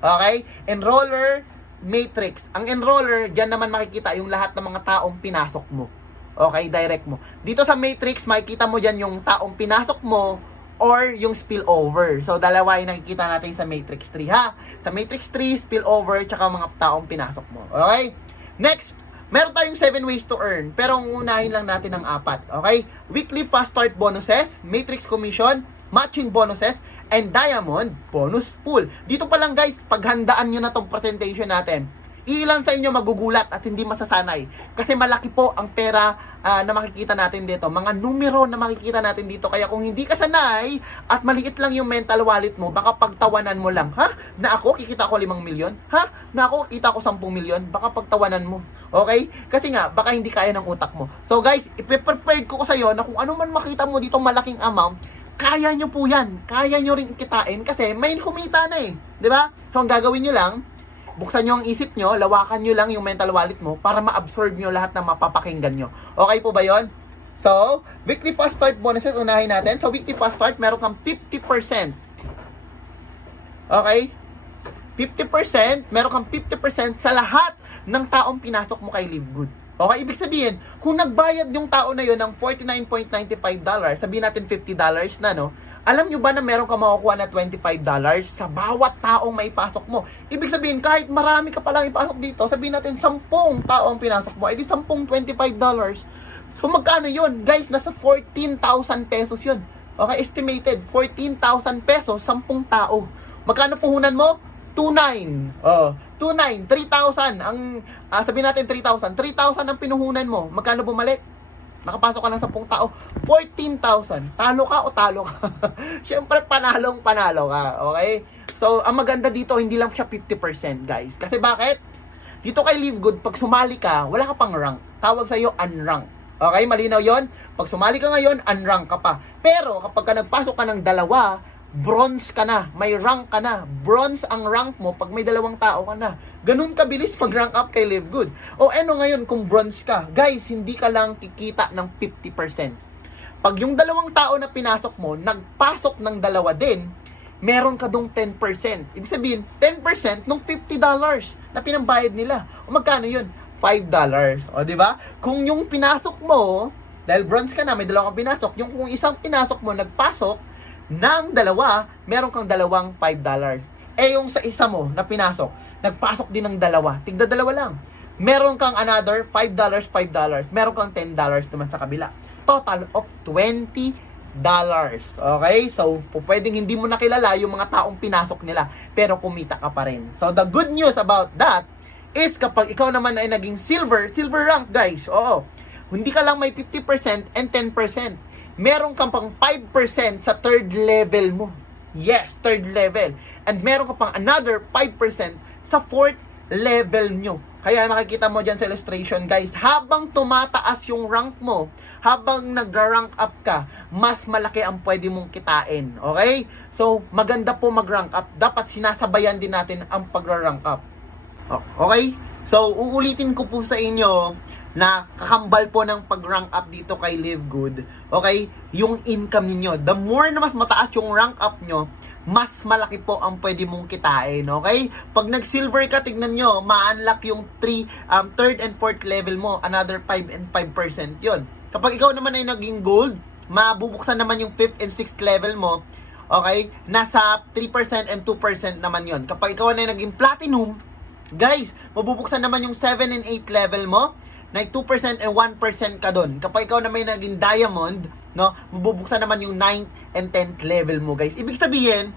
Okay? Enroller matrix. Ang enroller, dyan naman makikita yung lahat ng mga taong pinasok mo. Okay, direct mo. Dito sa matrix, makikita mo dyan yung taong pinasok mo or yung spillover. So, dalawa yung nakikita natin sa matrix 3, Sa matrix 3, spillover, tsaka mga taong pinasok mo. Okay? Next, meron tayong 7 ways to earn. Pero ang unahin lang natin ang 4. Okay? Weekly fast start bonuses, matrix commission, matching bonuses, and diamond bonus pool. Dito pa lang guys, paghandaan nyo na tong presentation natin. Ilan sa inyo magugulat at hindi masasanay. Kasi malaki po ang pera na makikita natin dito. Mga numero na makikita natin dito. Kaya kung hindi ka sanay at maliit lang yung mental wallet mo, baka pagtawanan mo lang. Na ako, kikita ko 5 milyon? Na ako, kikita ko 10 milyon? Baka pagtawanan mo. Okay? Kasi nga, baka hindi kaya ng utak mo. So guys, ipe-prepared ko sa iyo na kung ano man makita mo dito malaking amount, kaya nyo po yan. Kaya nyo rin ikitain kasi may kumita na Diba? So ang gagawin nyo lang, buksan nyo ang isip nyo, lawakan nyo lang yung mental wallet mo para ma-absorb nyo lahat ng mapapakinggan nyo. Okay po ba yon? So, weekly fast start bonuses, unahin natin. So, weekly fast start, meron kang 50%. Okay? 50%, meron kang 50% sa lahat ng taong pinasok mo kay Live Good. Okay? Ibig sabihin, kung nagbayad yung tao na yun ng $49.95, sabihin natin $50 na, no? Alam nyo ba na meron ka makukuha na $25 sa bawat taong may pasok mo? Ibig sabihin, kahit marami ka palang ipasok dito, sabihin natin 10 tao ang pinasok mo, edi 10 $25. So, magkano yun? Guys, nasa 14,000 pesos yun. Okay, estimated, 14,000 pesos, 10 tao. Magkano puhunan mo? 2,900. 2,900, 3,000. Ang, sabihin natin 3,000. 3,000 ang pinuhunan mo. Magkano bumalik? Nakapasok ka ng 10 tao. 14,000. Talo ka o talo ka? Siyempre, panalo ka. Okay? So, ang maganda dito, hindi lang siya 50%, guys. Kasi bakit? Dito kay Live Good, pag sumali ka, wala ka pang rank. Tawag sa'yo, unrank. Okay, malinaw yon. Pag sumali ka ngayon, unrank ka pa. Pero kapag ka nagpasok ka ng dalawa, bronze ka na. May rank ka na. Bronze ang rank mo pag may dalawang tao ka na. Ganun kabilis mag-rank up kay Live Good. O ano ngayon kung bronze ka? Guys, hindi ka lang kikita ng 50%. Pag yung dalawang tao na pinasok mo, nagpasok ng dalawa din, meron ka dong 10%. Ibig sabihin, 10% ng $50 na pinambayad nila. O magkano yun? $5. O, di ba? Kung yung pinasok mo, dahil bronze ka na, may dalawang pinasok, yung kung isang pinasok mo, nagpasok ng dalawa, meron kang dalawang $5. Eh, yung sa isa mo na pinasok, nagpasok din ng dalawa, tigda dalawa lang. Meron kang another $5, $5. Meron kang $10 naman sa kabila. Total of $20. Okay? So, pwedeng hindi mo nakilala yung mga taong pinasok nila, pero kumita ka pa rin. So, the good news about that is kapag ikaw naman ay naging silver rank, guys. Oo. Hindi ka lang may 50% and 10%. Meron kang pang 5% sa third level mo. Yes, third level. And meron ka pang another 5% sa fourth level nyo. Kaya makikita mo dyan sa illustration, guys, habang tumataas yung rank mo, habang nagra-rank up ka, mas malaki ang pwede mong kitain. Okay? So, maganda po mag-rank up. Dapat sinasabayan din natin ang pagra-rank up. Okay? So, uulitin ko po sa inyo na kakambal po ng pag-rank up dito kay Live Good. Okay? Yung income niyo. The more na mas mataas yung rank up nyo, mas malaki po ang pwede mong kitain. Okay? Pag nag-silver ka, tignan nyo, ma-unlock yung third and fourth level mo. Another 5 and 5% yun. Kapag ikaw naman ay naging gold, mabubuksan naman yung 5th and 6th level mo. Okay? Nasa 3% and 2% naman yun. Kapag ikaw ay naging platinum, guys, mabubuksan naman yung 7 and 8 level mo, na 2% and 1% ka doon. Kapag ikaw na may naging diamond, no, mabubuksan naman yung 9th and 10th level mo, guys. Ibig sabihin,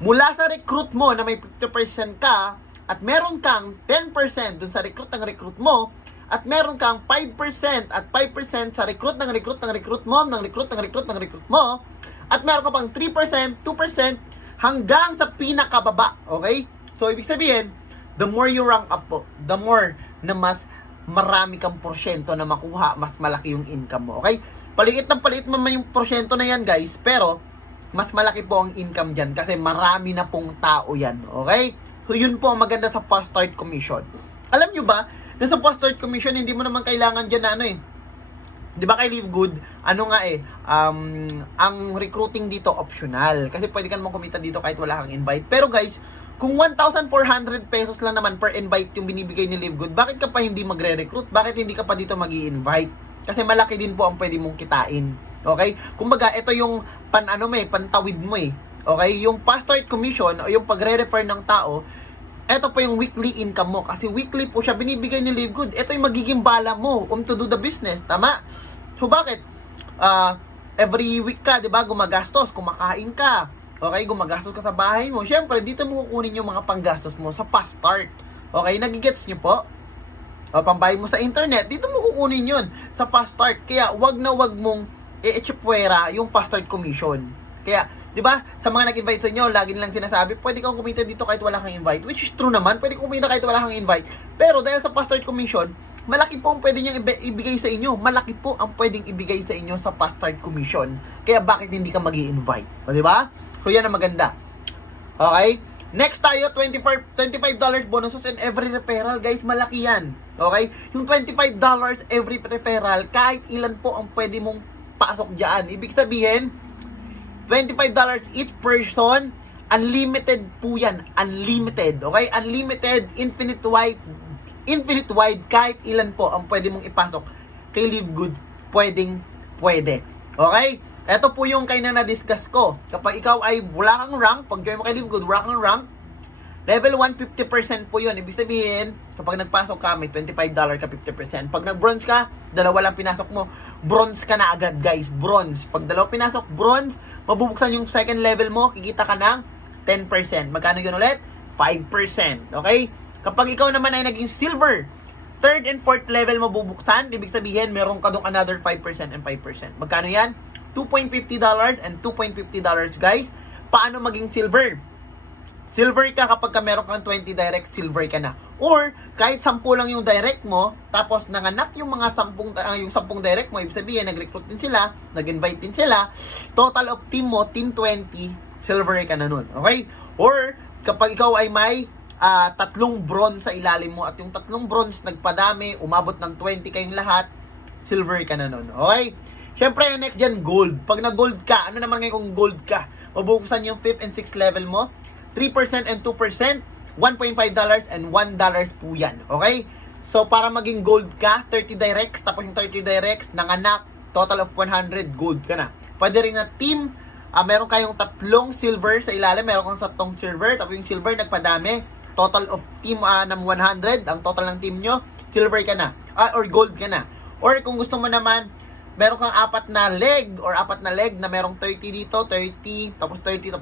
mula sa recruit mo na may 50% ka, at meron kang 10% dun sa recruit ng recruit mo, at meron kang 5% at 5% sa recruit ng recruit ng recruit mo, ng recruit ng recruit ng recruit mo, at meron ka pang 3%, 2%, hanggang sa pinakababa. Okay? So, ibig sabihin, the more you rank up po, the more na mas marami kang porsyento na makuha, mas malaki yung income mo. Okay? Paliit naman yung porsyento na yan, guys, pero mas malaki po ang income dyan kasi marami na pong tao yan. Okay? So, yun po ang maganda sa fast start commission. Alam nyo ba, na sa fast start commission, hindi mo naman kailangan dyan na ano eh. Di ba kay Live Good, ano nga eh, ang recruiting dito optional. Kasi pwede ka naman kumita dito kahit wala kang invite. Pero guys, kung 1,400 pesos lang naman per invite yung binibigay ni Live Good, bakit ka pa hindi magre-recruit? Bakit hindi ka pa dito mag-i-invite? Kasi malaki din po ang pwede mong kitain. Okay? Kumbaga, ito yung pantawid mo eh. Okay? Yung fast start commission o yung pagre-refer ng tao, ito po yung weekly income mo. Kasi weekly po siya binibigay ni Live Good. Ito yung magiging bala mo to do the business. Tama? So, bakit? Every week ka, di ba, gumagastos, kumakain ka. Okay, gumagastos ka sa bahay mo. Siyempre, dito mo kukunin yung mga panggastos mo sa fast start. Okay, nagigets nyo po? O, pambayad mo sa internet, dito mo kukunin yun sa fast start. Kaya, wag na wag mong i-echipwera yung fast start commission. Kaya, di ba, sa mga nag-invite sa inyo, lagi nilang sinasabi, pwede kang kumita dito kahit wala kang invite. Which is true naman, pwede kang kumita kahit wala kang invite. Pero, dahil sa fast start commission, malaki po ang pwede niyang ibigay sa inyo. Malaki po ang pwedeng ibigay sa inyo sa fast start commission. Kaya, bakit hindi ka mag-i-invite? O, di ba? So, yan ang maganda. Okay? Next tayo, $25 bonuses in every referral. Guys, malaki yan. Okay? Yung $25 every referral, kahit ilan po ang pwede mong pasok dyan. Ibig sabihin, $25 each person, unlimited po yan. Unlimited. Okay? Unlimited, infinite wide, kahit ilan po ang pwede mong ipasok kay Live Good. Pwede. Okay? Ito po yung kayo na na-discuss ko. Kapag ikaw ay wala kang rank, pag join mo kay Live Good, wala kang rank, level 1, 50% po yun. Ibig sabihin, kapag nagpasok ka, may $25 ka, 50%. Pag nag-bronze ka, dalawa lang pinasok mo, bronze ka na agad, guys. Bronze. Pag dalawa pinasok, bronze, mabubuksan yung second level mo, kikita ka ng 10%. Magkano yun ulit? 5%. Okay? Kapag ikaw naman ay naging silver, third and fourth level mabubuksan, ibig sabihin, meron ka dong another 5% and 5%. Magkano yan? $2.50 and $2.50, guys. Paano maging silver? Silver ka kapag meron kang 20 direct, silver ka na. Or, kahit 10 lang yung direct mo, tapos nanganak yung mga 10 direct mo, ibig sabihin, nag-recruit din sila, nag-invite din sila, total of team mo, team 20, silver ka na nun. Okay? Or, kapag ikaw ay may 3 bronze sa ilalim mo, at yung 3 bronze nagpadami, umabot ng 20 kayong lahat, silver ka na nun. Okay? Siyempre, yung next dyan, gold. Pag nag-gold ka, ano naman ngayon kung gold ka? Mabubuksan yung 5th and 6th level mo, 3% and 2%, $1.5 and $1 po yan. Okay? So, para maging gold ka, 30 directs, tapos yung 30 directs, nanganak, total of 100, gold ka na. Pwede rin na team, meron kayong 3 silver sa ilalim, meron kang 3 silver, tapos yung silver nagpadami, total of team ng 100, ang total ng team nyo, silver ka na, or gold ka na. Or kung gusto mo naman, meron kang 4 na leg na merong 30 dito, 30, tapos 10,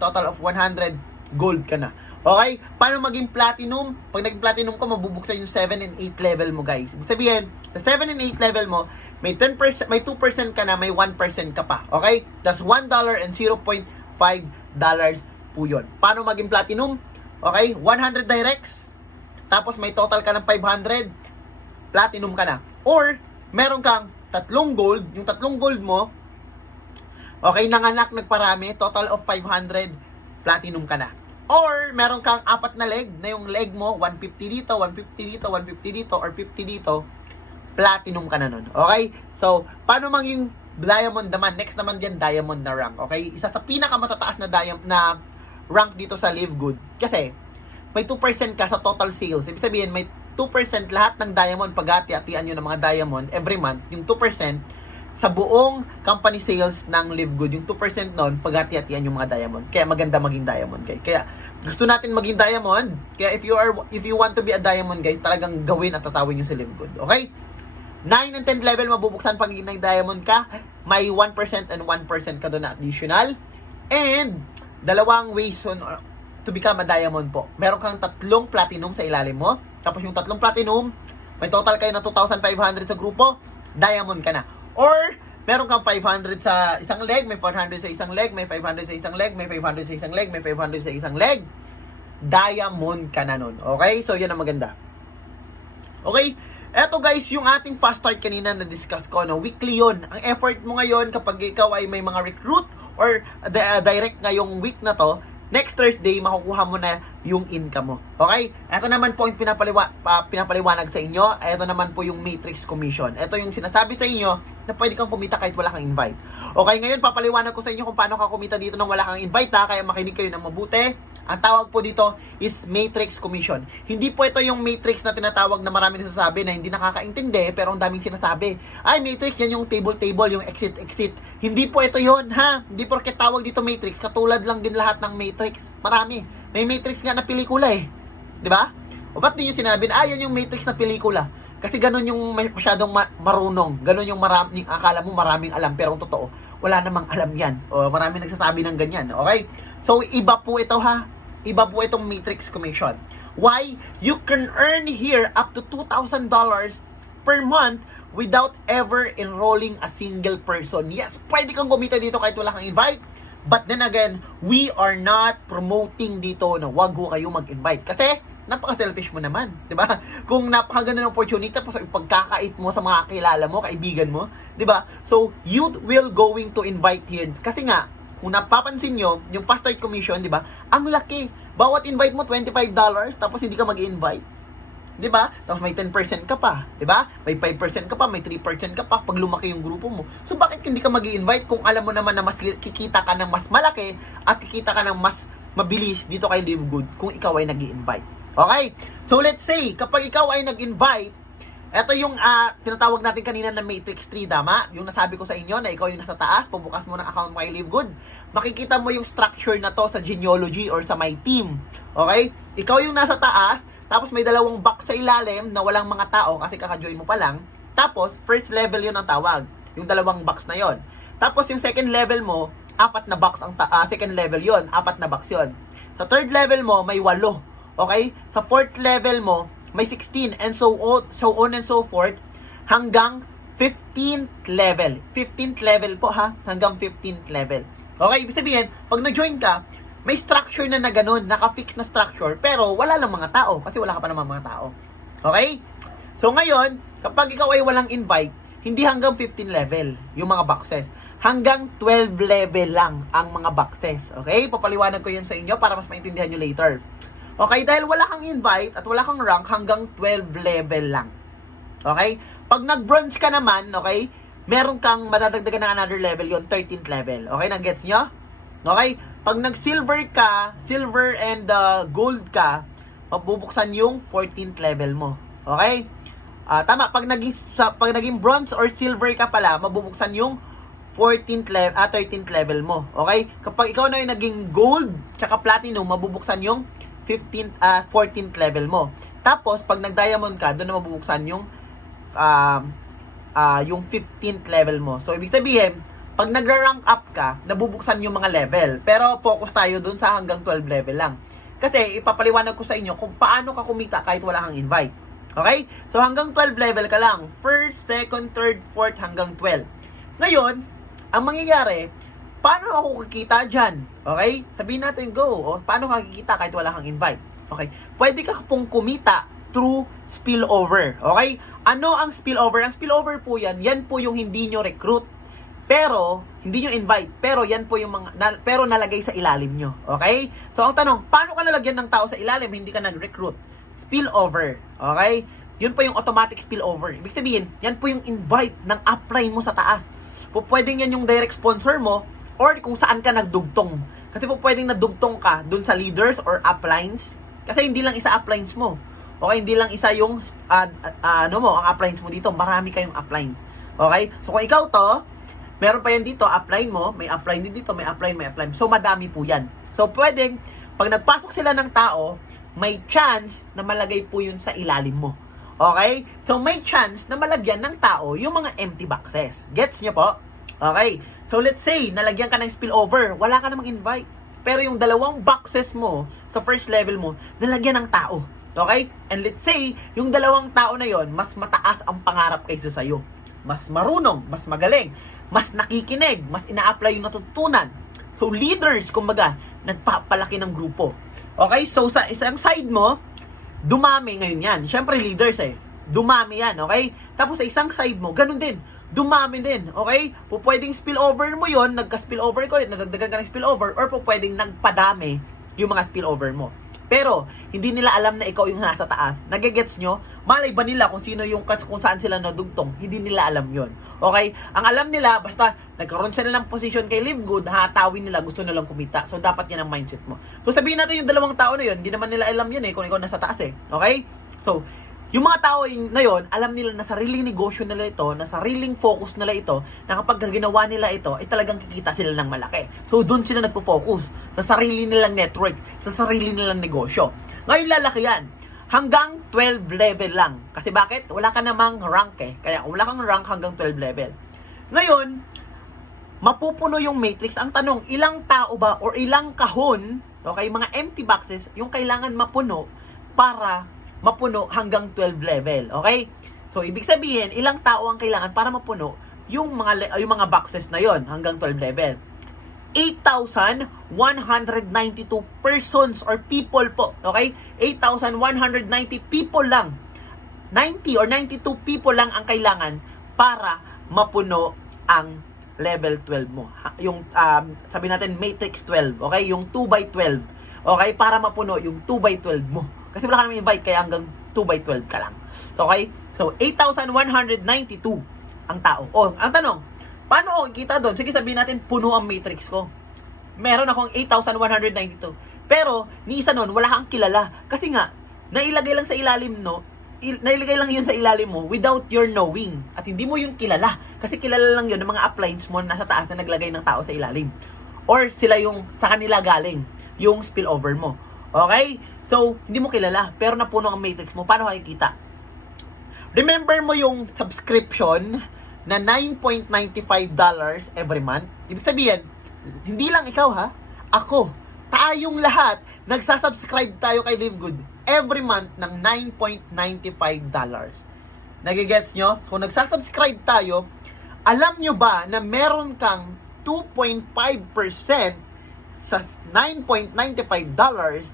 total of 100, gold ka na. Okay? Paano maging platinum? Pag naging platinum ka, mabubuksan yung 7 and 8 level mo, guys. Ibig sabihin, sa 7 and 8 level mo, may 10%, may 2% ka na, may 1% ka pa. Okay? That's $1 and $0.5 po yun. Paano maging platinum? Okay? 100 directs, tapos may total ka ng 500, platinum ka na. Or, meron kang 3 gold, yung 3 gold mo, okay, nanganak, nagparami, total of 500, platinum ka na. Or, meron kang 4 na leg, na yung leg mo, 150 dito, 150 dito, 150 dito, or 50 dito, platinum ka na nun. Okay? So, paano maging diamond naman? Next naman dyan, diamond na rank. Okay? Isa sa pinakamatataas na rank dito sa Live Good. Kasi, may 2% ka sa total sales. Ibig sabihin, may 2% lahat ng diamond, pag-hati-hatian nyo ng mga diamond every month, yung 2% sa buong company sales ng Live Good, yung 2% nun, pag-hati-hatian yung mga diamond. Kaya maganda maging diamond, guys. Kaya gusto natin maging diamond. Kaya if you want to be a diamond, guys, talagang gawin at tatawin nyo si Live Good. Okay? 9 and 10 level mabubuksan pag naging diamond ka. May 1% and 1% ka doon na additional. And dalawang ways to become a diamond po. Meron kang 3 platinum sa ilalim mo. Tapos yung 3 platinum, may total kayo na 2,500 sa grupo, diamond ka na. Or, meron kang 500 sa isang leg, may 400 sa isang leg, may 500 sa isang leg, may 500 sa isang leg, may 500 sa isang leg, diamond ka na nun. Okay? So, yan ang maganda. Okay? Eto guys, yung ating fast start kanina na discuss ko, no? Weekly yun. Ang effort mo ngayon kapag ikaw ay may mga recruit or direct ngayong week na to, next Thursday, makukuha mo na yung income mo. Okay? Ito naman po yung pinapaliwanag sa inyo. Ito naman po yung Matrix Commission. Ito yung sinasabi sa inyo na pwede kang kumita kahit wala kang invite. Okay, ngayon papaliwanag ko sa inyo kung paano ka kumita dito nang wala kang invite, ha? Kaya makinig kayo ng mabuti. Ang tawag po dito is Matrix Commission. Hindi po ito yung Matrix na tinatawag na marami nasasabi na hindi nakakaintindi pero ang daming sinasabi. Ay, Matrix, yan yung table, yung exit. Hindi po ito yon, ha? Hindi porket tawag dito Matrix, katulad lang din lahat ng Matrix. Marami. May Matrix nga na pelikula eh. Di ba? O ba't din yung sinabi na, yan yung Matrix na pelikula? Kasi ganun yung masyadong marunong. Ganun yung akala mo maraming alam pero ang totoo, wala namang alam yan. O maraming nagsasabi ng ganyan. Okay? So, iba po ito, ha? Iba po itong Matrix Commission. Why? You can earn here up to $2,000 per month without ever enrolling a single person. Yes, pwede kang kumita dito kahit wala kang invite. But then again, we are not promoting dito na wag ho kayo mag-invite. Kasi, napaka-selfish mo naman. Diba? Kung napakaganda ng opportunity, tapos pagkakait mo sa mga kilala mo, kaibigan mo. Diba? So, you will going to invite here. Kasi nga, kung napapansin nyo, yung fast start commission, di ba? Ang laki. Bawat invite mo, $25, tapos hindi ka mag-invite. Di ba? Tapos may 10% ka pa. Di ba? May 5% ka pa, may 3% ka pa pag lumaki yung grupo mo. So, bakit hindi ka mag-invite kung alam mo naman na mas kikita ka ng mas malaki at kikita ka ng mas mabilis dito kay Live Good kung ikaw ay nag-invite. Okay? So, let's say, kapag ikaw ay nag-invite, ito yung tinatawag natin kanina na Matrix 3, tama? Yung nasabi ko sa inyo na ikaw yung nasa taas, pubukas mo ng account mo kay Live Good. Makikita mo yung structure na to sa genealogy or sa My Team. Okay? Ikaw yung nasa taas, tapos may dalawang box sa ilalim na walang mga tao kasi kaka-join mo pa lang. Tapos, first level yun ang tawag. Yung dalawang box na yon. Tapos, yung second level mo, 4 na box ang second level yon, 4 na box yon. Sa third level mo, may 8. Okay? Sa fourth level mo, may 16 and so on and so forth hanggang 15th level. 15th level po ha, hanggang 15th level. Okay, ibig sabihin, pag na-join ka, may structure na ganun, naka-fix na structure, pero wala lang mga tao kasi wala ka pa naman mga tao. Okay? So ngayon, kapag ikaw ay walang invite, hindi hanggang 15 level yung mga boxes. Hanggang 12 level lang ang mga boxes. Okay? Papaliwanag ko yan sa inyo para mas maintindihan nyo later. Okay, dahil wala kang invite at wala kang rank, hanggang 12 level lang. Okay? Pag nag-bronze ka naman, okay, meron kang madadagdagan ng another level, yon 13th level. Okay, nag-gets nyo? Okay? Pag nag-silver ka, silver and gold ka, mabubuksan yung 14th level mo. Okay? Tama, pag naging bronze or silver ka pala, mabubuksan yung 13th level mo. Okay? Kapag ikaw na yung naging gold, tsaka platinum, mabubuksan yung 14th level mo. Tapos, pag nag-diamond ka, doon na mabubuksan yung 15th level mo. So, ibig sabihin, pag nag-rank up ka, nabubuksan yung mga level. Pero, focus tayo doon sa hanggang 12 level lang. Kasi, ipapaliwanag ko sa inyo kung paano ka kumita kahit wala kang invite. Okay? So, hanggang 12 level ka lang. First, second, third, fourth, hanggang 12. Ngayon, ang mangyayari, paano ako kikita dyan? Okay? Sabihin natin, go. O, paano ka kikita kahit wala kang invite? Okay? Pwede ka pong kumita through spillover. Okay? Ano ang spillover? Ang spillover po yan po yung hindi nyo recruit. Pero, hindi nyo invite. Pero, yan po yung mga, pero nalagay sa ilalim nyo. Okay? So, ang tanong, paano ka nalagyan ng tao sa ilalim, hindi ka nag-recruit? Spillover. Okay? Yun po yung automatic spillover. Ibig sabihin, yan po yung invite ng upline mo sa taas. Pwedeng yan yung direct sponsor mo, or kung saan ka nagdugtong. Kasi po pwedeng nadugtong ka dun sa leaders or uplines. Kasi hindi lang isa uplines mo. Okay, hindi lang isa yung ang uplines mo dito. Marami kayong uplines. Okay? So kung ikaw to, meron pa yan dito, upline mo, may upline din dito, may upline. So madami po yan. So pwedeng, pag nagpasok sila ng tao, may chance na malagay po yun sa ilalim mo. Okay? So may chance na malagyan ng tao yung mga empty boxes. Gets nyo po? Okay? So, let's say, nalagyan ka ng spillover, wala ka namang invite. Pero yung dalawang boxes mo, sa first level mo, nalagyan ng tao. Okay? And let's say, yung dalawang tao na yon, mas mataas ang pangarap kaysa sa'yo. Mas marunong, mas magaling, mas nakikinig, mas ina-apply yung natutunan. So, leaders, kumbaga, nagpapalaki ng grupo. Okay? So, sa isang side mo, dumami ngayon yan. Siyempre, leaders dumami yan, okay? Tapos sa isang side mo, ganun din. Dumami din, okay? Pwedeng spillover mo yon, nagka-spillover ko ulit, nadagdagan ka ng spillover, or pwedeng nagpadami yung mga spillover mo. Pero, hindi nila alam na ikaw yung nasa taas. Nagigets nyo? Malay ba nila kung sino yung, kung saan sila nadugtong? Hindi nila alam yon. Okay? Ang alam nila, basta nagkaroon sila ng position kay Live Good, hatawin nila, gusto nilang kumita. So, dapat yan ang mindset mo. So, sabihin natin yung dalawang tao na yun, hindi naman nila alam yun kung ikaw nasa taas Okay? So, yung mga tao na yon, alam nila na sariling negosyo nila ito, na sariling focus nila ito, na kapag ginawa nila ito, ay talagang kikita sila ng malaki. So, doon sila nagpo-focus sa sarili nilang network, sa sarili nilang negosyo. Ngayon, lalaki yan. Hanggang 12 level lang. Kasi bakit? Wala ka namang rank Kaya kung wala kang rank hanggang 12 level. Ngayon, mapupuno yung matrix. Ang tanong, ilang tao ba or ilang kahon, okay, mga empty boxes, yung kailangan mapuno para mapuno hanggang 12 level. Okay? So, ibig sabihin, ilang tao ang kailangan para mapuno yung mga boxes na yon hanggang 12 level. 8,192 persons or people po. Okay? 8,190 people lang. 90 or 92 people lang ang kailangan para mapuno ang level 12 mo. Yung, sabi natin, matrix 12. Okay? Yung 2x12. Okay? Para mapuno yung 2x12 mo. Kasi wala ka naman invite, kaya hanggang 2x12 ka lang. Okay? So, 8,192 ang tao. O, ang tanong, paano ko kita doon? Sige, sabihin natin, puno ang matrix ko. Meron akong 8,192. Pero, ni isa nun, wala kang kilala. Kasi nga, nailagay lang sa ilalim, no? Nailagay lang yun sa ilalim mo without your knowing. At hindi mo yun kilala. Kasi kilala lang yun ng mga uplines mo na nasa taas na naglagay ng tao sa ilalim. Or sila yung sa kanila galing. Yung spillover mo. Okay? So, hindi mo kilala. Pero napuno ang matrix mo. Paano makikita? Remember mo yung subscription na $9.95 every month? Ibig sabihin, hindi lang ikaw ha. Ako. Tayong lahat, nagsasubscribe tayo kay Live Good every month ng $9.95. Nagigets nyo? Kung nagsasubscribe tayo, alam nyo ba na meron kang 2.5% sa $9.95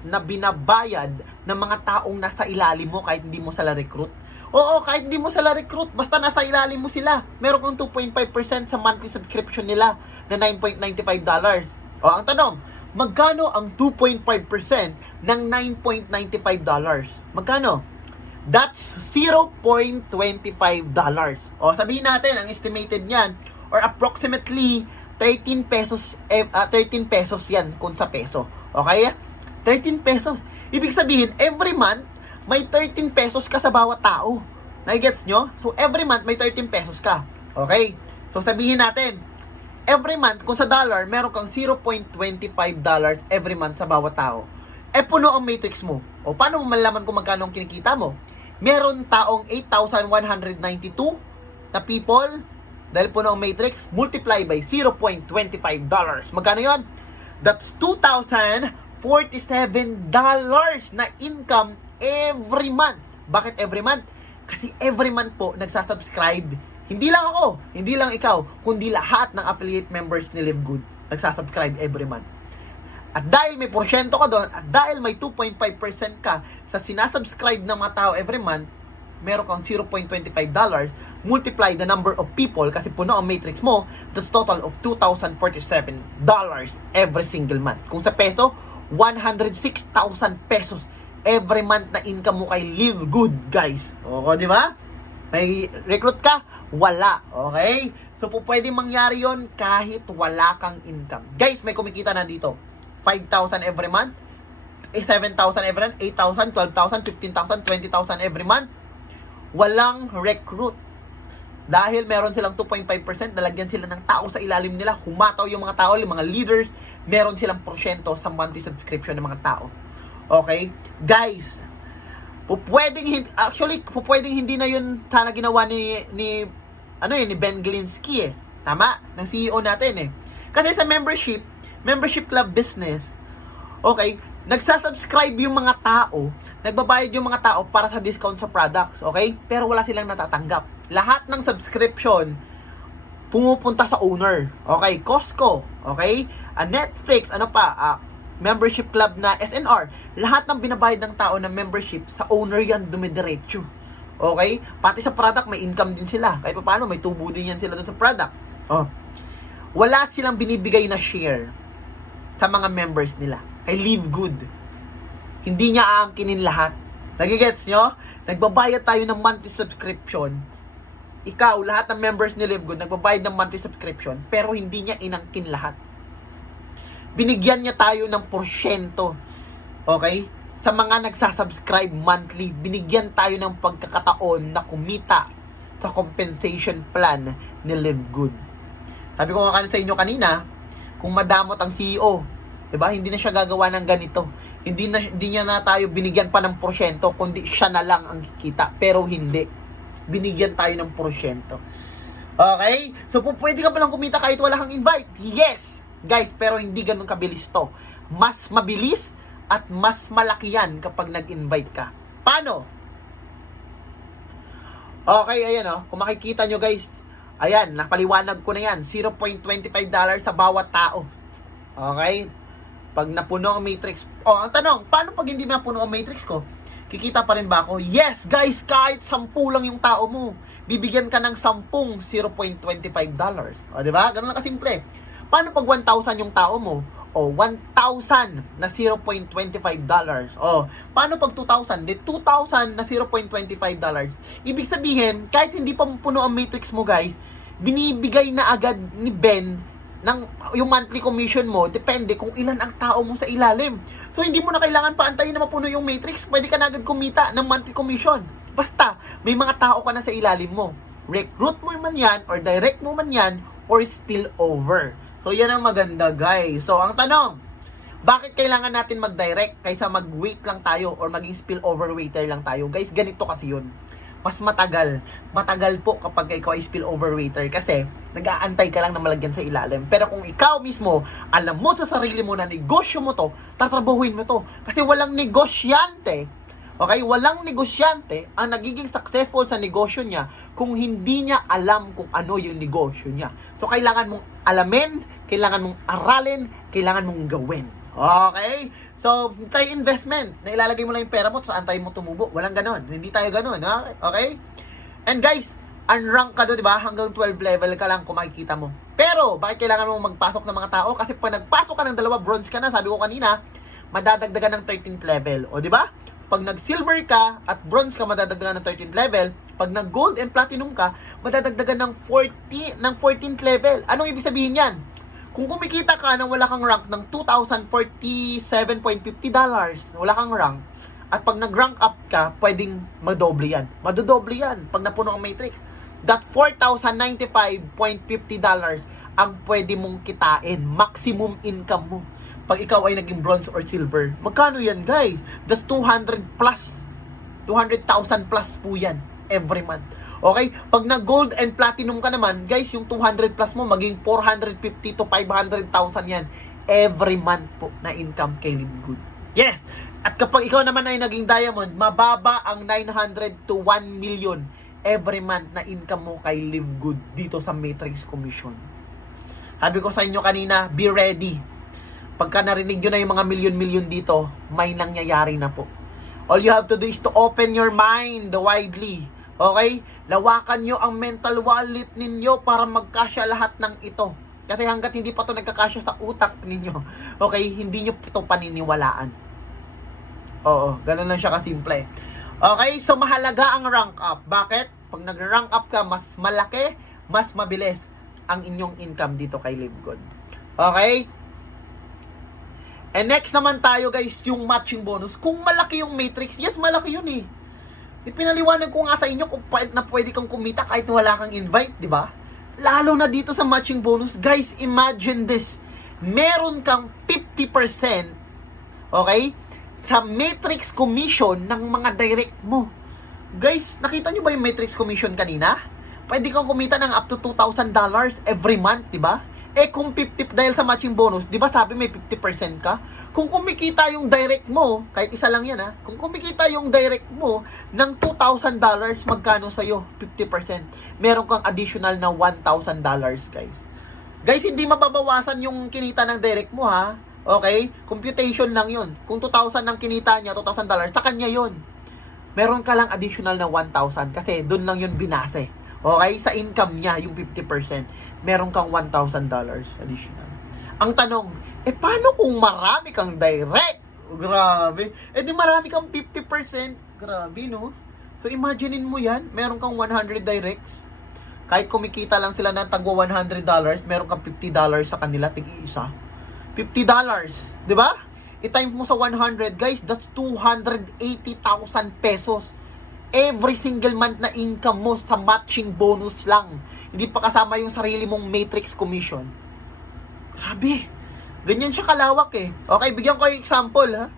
na binabayad ng mga taong nasa ilalim mo kahit hindi mo sila recruit? Oo, kahit hindi mo sila recruit, basta nasa ilalim mo sila. Meron kang 2.5% sa monthly subscription nila na $9.95. O, ang tanong, magkano ang 2.5% ng $9.95? Magkano? That's $0.25. O, sabihin natin, ang estimated niyan, or approximately 13 pesos, 13 pesos yan kung sa peso. Okay? 13 pesos. Ibig sabihin, every month, may 13 pesos ka sa bawat tao. Nagigets nyo? So, every month, may 13 pesos ka. Okay? So, sabihin natin, every month, kung sa dollar, meron kang $0.25 every month sa bawat tao. Puno ang matrix mo. O, paano mo malaman kung magkano ang kinikita mo? Meron taong 8,192 na people, dahil puno ang matrix, multiply by $0.25. Magkano yon? That's $2,047 na income every month. Bakit every month? Kasi every month po, nagsasubscribe. Hindi lang ako, hindi lang ikaw, kundi lahat ng affiliate members ni Live Good nagsasubscribe every month. At dahil may porsyento ka doon, at dahil may 2.5% ka sa sinasubscribe ng mga tao every month, meron kang $0.25, multiply the number of people, kasi puno ang matrix mo, that's total of $2,047 every single month. Kung sa peso, 106,000 pesos every month na income mo kay Live Good, guys. O, di ba? May recruit ka? Wala. Okay? So, pwedeng mangyari yon kahit wala kang income. Guys, may kumikita na dito. 5,000 every month, 7,000 every month, 8,000, 12,000, 15,000, 20,000 every month. Walang recruit. Dahil meron silang 2.5%, nalagyan sila ng tao sa ilalim nila, humataw yung mga tao, yung mga leaders, meron silang porsyento sa monthly subscription ng mga tao. Okay? Guys, pwedeng hindi na yun sana ginawa ni Ben Glinsky Tama? Ng CEO natin Kasi sa membership club business, okay, nagsasubscribe yung mga tao, nagbabayad yung mga tao para sa discount sa products, okay? Pero wala silang natatanggap. Lahat ng subscription pumupunta sa owner. Okay? Costco, okay? Netflix, membership club na SNR, lahat ng binabayad ng tao ng membership, sa owner yan dumidiretso. Okay? Pati sa product, may income din sila. Kahit paano, may tubo din yan sila dun sa product. Wala silang binibigay na share sa mga members nila. Kay Live Good. Hindi niya aangkinin lahat. Nagigets nyo? Nagbabayad tayo ng monthly subscription. Ikaw, lahat ng members ni Live Good, nagbabayad ng monthly subscription, pero hindi niya inangkin lahat. Binigyan niya tayo ng porsyento. Okay? Sa mga nagsasubscribe monthly, binigyan tayo ng pagkakataon na kumita sa compensation plan ni Live Good. Sabi ko nga sa inyo kanina, kung madamot ang CEO, diba? Hindi na siya gagawa ng ganito. Hindi niya na tayo binigyan pa ng porsyento, kundi siya na lang ang kikita. Pero hindi. Binigyan tayo ng porsyento. Okay? So, pwede ka palang kumita kahit wala kang invite. Yes! Guys, pero hindi ganun kabilis to. Mas mabilis at mas malaki yan kapag nag-invite ka. Paano? Okay, ayan kung makikita nyo guys, ayan, napaliwanag ko na yan. $0.25 sa bawat tao. Okay? Pag napuno ang matrix. Ang tanong, paano pag hindi napuno ang matrix ko? Kikita pa rin ba ako? Yes, guys, kahit 10 lang yung tao mo, bibigyan ka ng 10 $0.25. O, di ba? Ganun lang kasimple. Paano pag 1,000 yung tao mo? O, 1,000 na $0.25. O, paano pag 2,000? Di 2,000 na $0.25. Ibig sabihin, kahit hindi pa puno ang matrix mo, guys, binibigay na agad ni Ben ng yung monthly commission mo, depende kung ilan ang tao mo sa ilalim. So, hindi mo na kailangan paantayin na mapuno yung matrix. Pwede ka na agad kumita ng monthly commission. Basta, may mga tao ka na sa ilalim mo. Recruit mo man yan, or direct mo man yan, or spill over. So, yan ang maganda, guys. So, ang tanong, bakit kailangan natin mag-direct kaysa mag-wait lang tayo or maging spillover waiter lang tayo? Guys, ganito kasi yun. Mas matagal. Matagal po kapag ikaw ay spillover waiter kasi nag-aantay ka lang na malagyan sa ilalim. Pero kung ikaw mismo, alam mo sa sarili mo na negosyo mo to, tatrabahuin mo to. Kasi walang negosyante, okay? Walang negosyante ang nagiging successful sa negosyo niya kung hindi niya alam kung ano yung negosyo niya. So, kailangan mong alamin, kailangan mong aralin, kailangan mong gawin. Okay? So, tayo investment. Na ilalagay mo lang yung pera mo, saan tayo mo tumubo. Walang ganon. Hindi tayo ganon. Okay? And guys, unrank ka doon, di ba? Hanggang 12 level ka lang kung makikita mo. Pero, bakit kailangan mo magpasok ng mga tao? Kasi pag nagpasok ka ng 2, bronze ka na, sabi ko kanina, madadagdagan ng 13th level. O, di ba? Pag nag-silver ka at bronze ka, madadagdagan ng 13th level. Pag nag-gold and platinum ka, madadagdagan ng 14th level. Anong ibig sabihin yan? Kung kumikita ka nang wala kang rank ng $2,047.50, wala kang rank, at pag nag-rank up ka, pwedeng madoble yan. Madodoble yan pag napuno ang matrix. That $4,095.50 ang pwede mong kitain, maximum income mo. Pag ikaw ay naging bronze or silver, magkano yan, guys? That's 200,000 plus po yan every month. Okay? Pag nag-gold and platinum ka naman, guys, yung 200 plus mo, maging 450 to 500,000 yan every month po na income kay Live Good. Yes! At kapag ikaw naman ay naging diamond, mababa ang 900 to 1 million every month na income mo kay Live Good dito sa Matrix Commission. Sabi ko sa inyo kanina, be ready. Pagka narinig nyo na yung mga milyon-milyon dito, may nangyayari na po. All you have to do is to open your mind widely. Okay? Lawakan nyo ang mental wallet ninyo para magkasya lahat ng ito. Kasi hanggat hindi pa ito nagkakasya sa utak ninyo, okay, hindi nyo ito paniniwalaan. Oo, ganun lang siya kasimple. Okay, so mahalaga ang rank up. Bakit? Pag nag-rank up ka, mas malaki, mas mabilis ang inyong income dito kay Live Good. Okay? And next naman tayo, guys, yung matching bonus. Kung malaki yung matrix, yes, malaki yun eh. Ipinaliwanag ko nga sa inyo kung pwede kang kumita kahit wala kang invite, di ba? Lalo na dito sa matching bonus. Guys, imagine this. Meron kang 50%, okay, sa matrix commission ng mga direct mo. Guys, nakita nyo ba yung matrix commission kanina? Pwede kang kumita ng up to $2,000 every month, di ba? Eh kung 50 dahil sa matching bonus, di ba sabi may 50% ka? Kung kumikita yung direct mo, kahit isa lang yan ha, kung kumikita yung direct mo ng $2,000, magkano sa'yo? 50%. Meron kang additional na $1,000, guys. Guys, hindi mababawasan yung kinita ng direct mo ha. Okay? Computation lang yun. Kung 2,000 ang kinita niya, $2,000, sa kanya yun. Meron ka lang additional na 1,000 kasi doon lang yun binase. Okay? Sa income niya, yung 50%. Meron kang $1,000 additional. Ang tanong, paano kung marami kang direct? Grabe. Di marami kang 50%. Grabe, no? So, imaginein mo yan. Meron kang 100 directs. Kahit kumikita lang sila ng tagwa $100, meron kang $50 sa kanila, tig-isa. $50. Di ba? I-times mo sa 100, guys, that's 280,000 pesos. Every single month na income mo sa matching bonus lang. Hindi pa kasama yung sarili mong matrix commission. Grabe. Ganyan siya kalawak eh. Okay, bigyan ko yung example ha.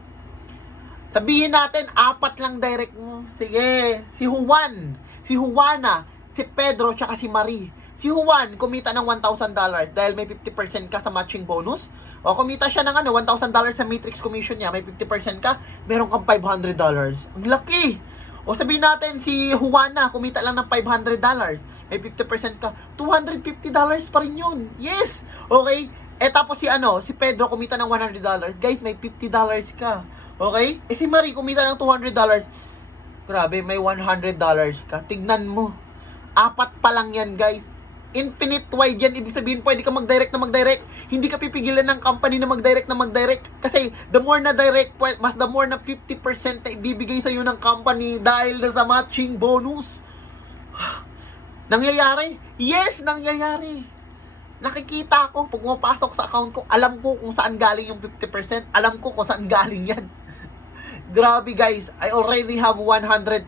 Sabihin natin, 4 lang direct mo. Sige, si Juan, si Juana, si Pedro, tsaka si Marie. Si Juan, kumita ng $1,000 dahil may 50% ka sa matching bonus. O kumita siya ng $1,000 sa matrix commission niya, may 50% ka, meron kang $500. Ang laki! O sabihin natin, si Juana, kumita lang ng $500. May 50% ka, $250 pa rin yun. Yes! Okay? Tapos si Pedro kumita ng $100. Guys, may $50 ka. Okay? Si Marie kumita ng $200. Grabe, may $100 ka. Tignan mo. 4 pa lang yan, guys. Infinite wide yan. Ibig sabihin, pwede ka mag-direct na mag-direct. Hindi ka pipigilan ng company na mag-direct na mag-direct. Kasi, the more na direct, mas the more na 50% na ibibigay sa'yo ng company dahil sa matching bonus. Nangyayari? Yes, nangyayari. Nakikita ko, pag pumapasok sa account ko, alam ko kung saan galing yung 50%. Alam ko kung saan galing yan. Grabe guys, I already have 131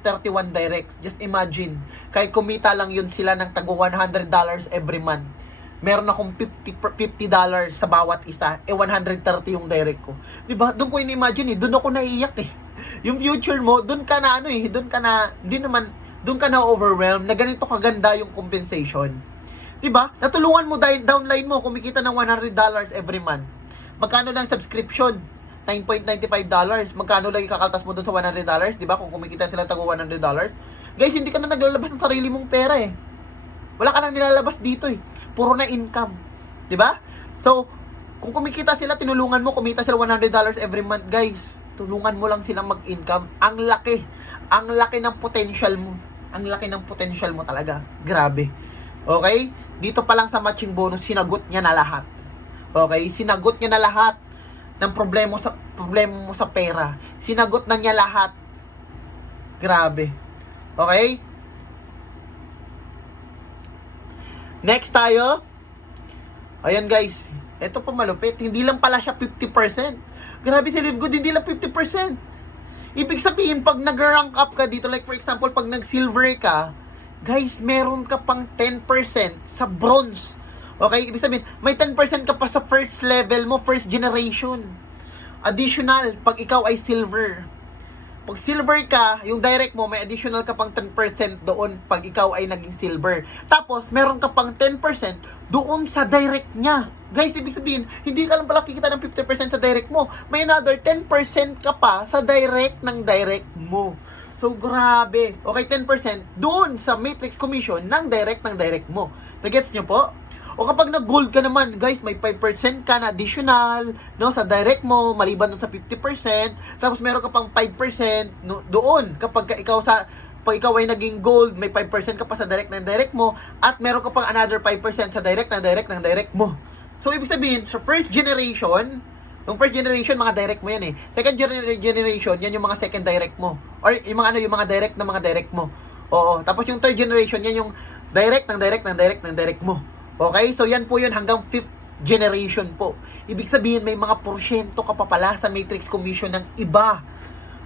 directs. Just imagine, kahit kumita lang yun sila ng tago $100 every month. Meron akong $50 sa bawat isa, 130 yung direct ko. Diba? Doon ko in-imagine doon ako naiiyak Yung future mo, doon ka na doon ka na overwhelmed na ganito kaganda yung compensation. Diba? Natulungan mo dahil downline mo, kumikita ng $100 every month. Magkano lang subscription? $9.95. Magkano lang ikakaltas mo doon sa $100? Diba? Kung kumikita sila tago $100. Guys, hindi ka na naglalabas ng sarili mong pera Wala ka nang nilalabas dito Puro na income. Diba? So, kung kumikita sila, tinulungan mo, kumita sila $100 every month, guys. Tulungan mo lang silang mag-income. Ang laki. Ang laki ng potential mo. Ang laki ng potential mo talaga. Grabe. Okay? Dito pa lang sa matching bonus, sinagot niya na lahat. Okay? Sinagot niya na lahat ng problema mo sa pera. Sinagot na niya lahat. Grabe. Okay? Next tayo. Ayan guys. Ito pa malupit. Hindi lang pala siya 50%. Grabe si Live Good, hindi lang 50%. Ibig sabihin, pag nag-rank up ka dito, like for example, pag nag-silver ka, guys, meron ka pang 10% sa bronze. Okay? Ibig sabihin, may 10% ka pa sa first level mo, first generation. Additional, pag ikaw ay silver. Pag silver ka, yung direct mo, may additional ka pang 10% doon pag ikaw ay naging silver. Tapos, meron ka pang 10% doon sa direct niya. Guys, ibig sabihin, hindi ka lang pala kikita ng 50% sa direct mo. May another 10% ka pa sa direct ng direct mo. So, grabe. Okay, 10% doon sa matrix commission ng direct mo. Nagets nyo po? O kapag nag-gold ka naman, guys, may 5% ka na additional, sa direct mo, maliban doon sa 50%. Tapos meron ka pang 5% doon. Pag ikaw ay naging gold, may 5% ka pa sa direct mo. At meron ka pang another 5% sa direct mo. So, ibig sabihin, sa first generation, yung first generation, mga direct mo yan Second generation, yan yung mga second direct mo. Or yung mga direct mo. Oo. Tapos yung third generation, yan yung direct mo. Okay? So, yan po yun hanggang 5th generation po. Ibig sabihin, may mga porsyento ka pa pala sa matrix commission ng iba.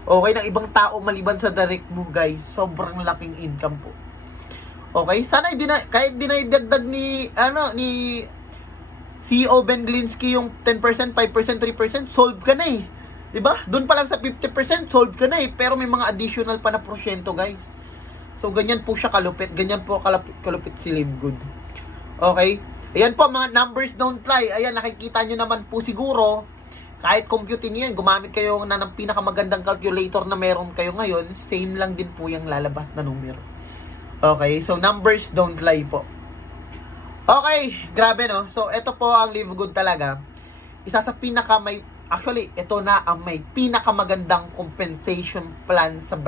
Okay? Ng ibang tao maliban sa direct mo, guys. Sobrang laking income po. Okay? Sana kahit dinagdag ni CEO Ben Glinsky yung 10%, 5%, 3%, solve ka na Diba? Doon pa lang sa 50%, solve ka na Pero may mga additional pa na porsyento, guys. So, ganyan po siya kalupit. Ganyan po kalupit si Live Good. Okay? Ayan po, mga numbers don't lie. Ayan, nakikita nyo naman po siguro. Kahit computing yan, gumamit kayo ng pinakamagandang calculator na meron kayo ngayon, same lang din po yung lalabas na numero. Okay? So, numbers don't lie po. Okay, grabe So, ito po ang Live Good talaga. Isa sa actually, ito na ang may pinakamagandang compensation plan sa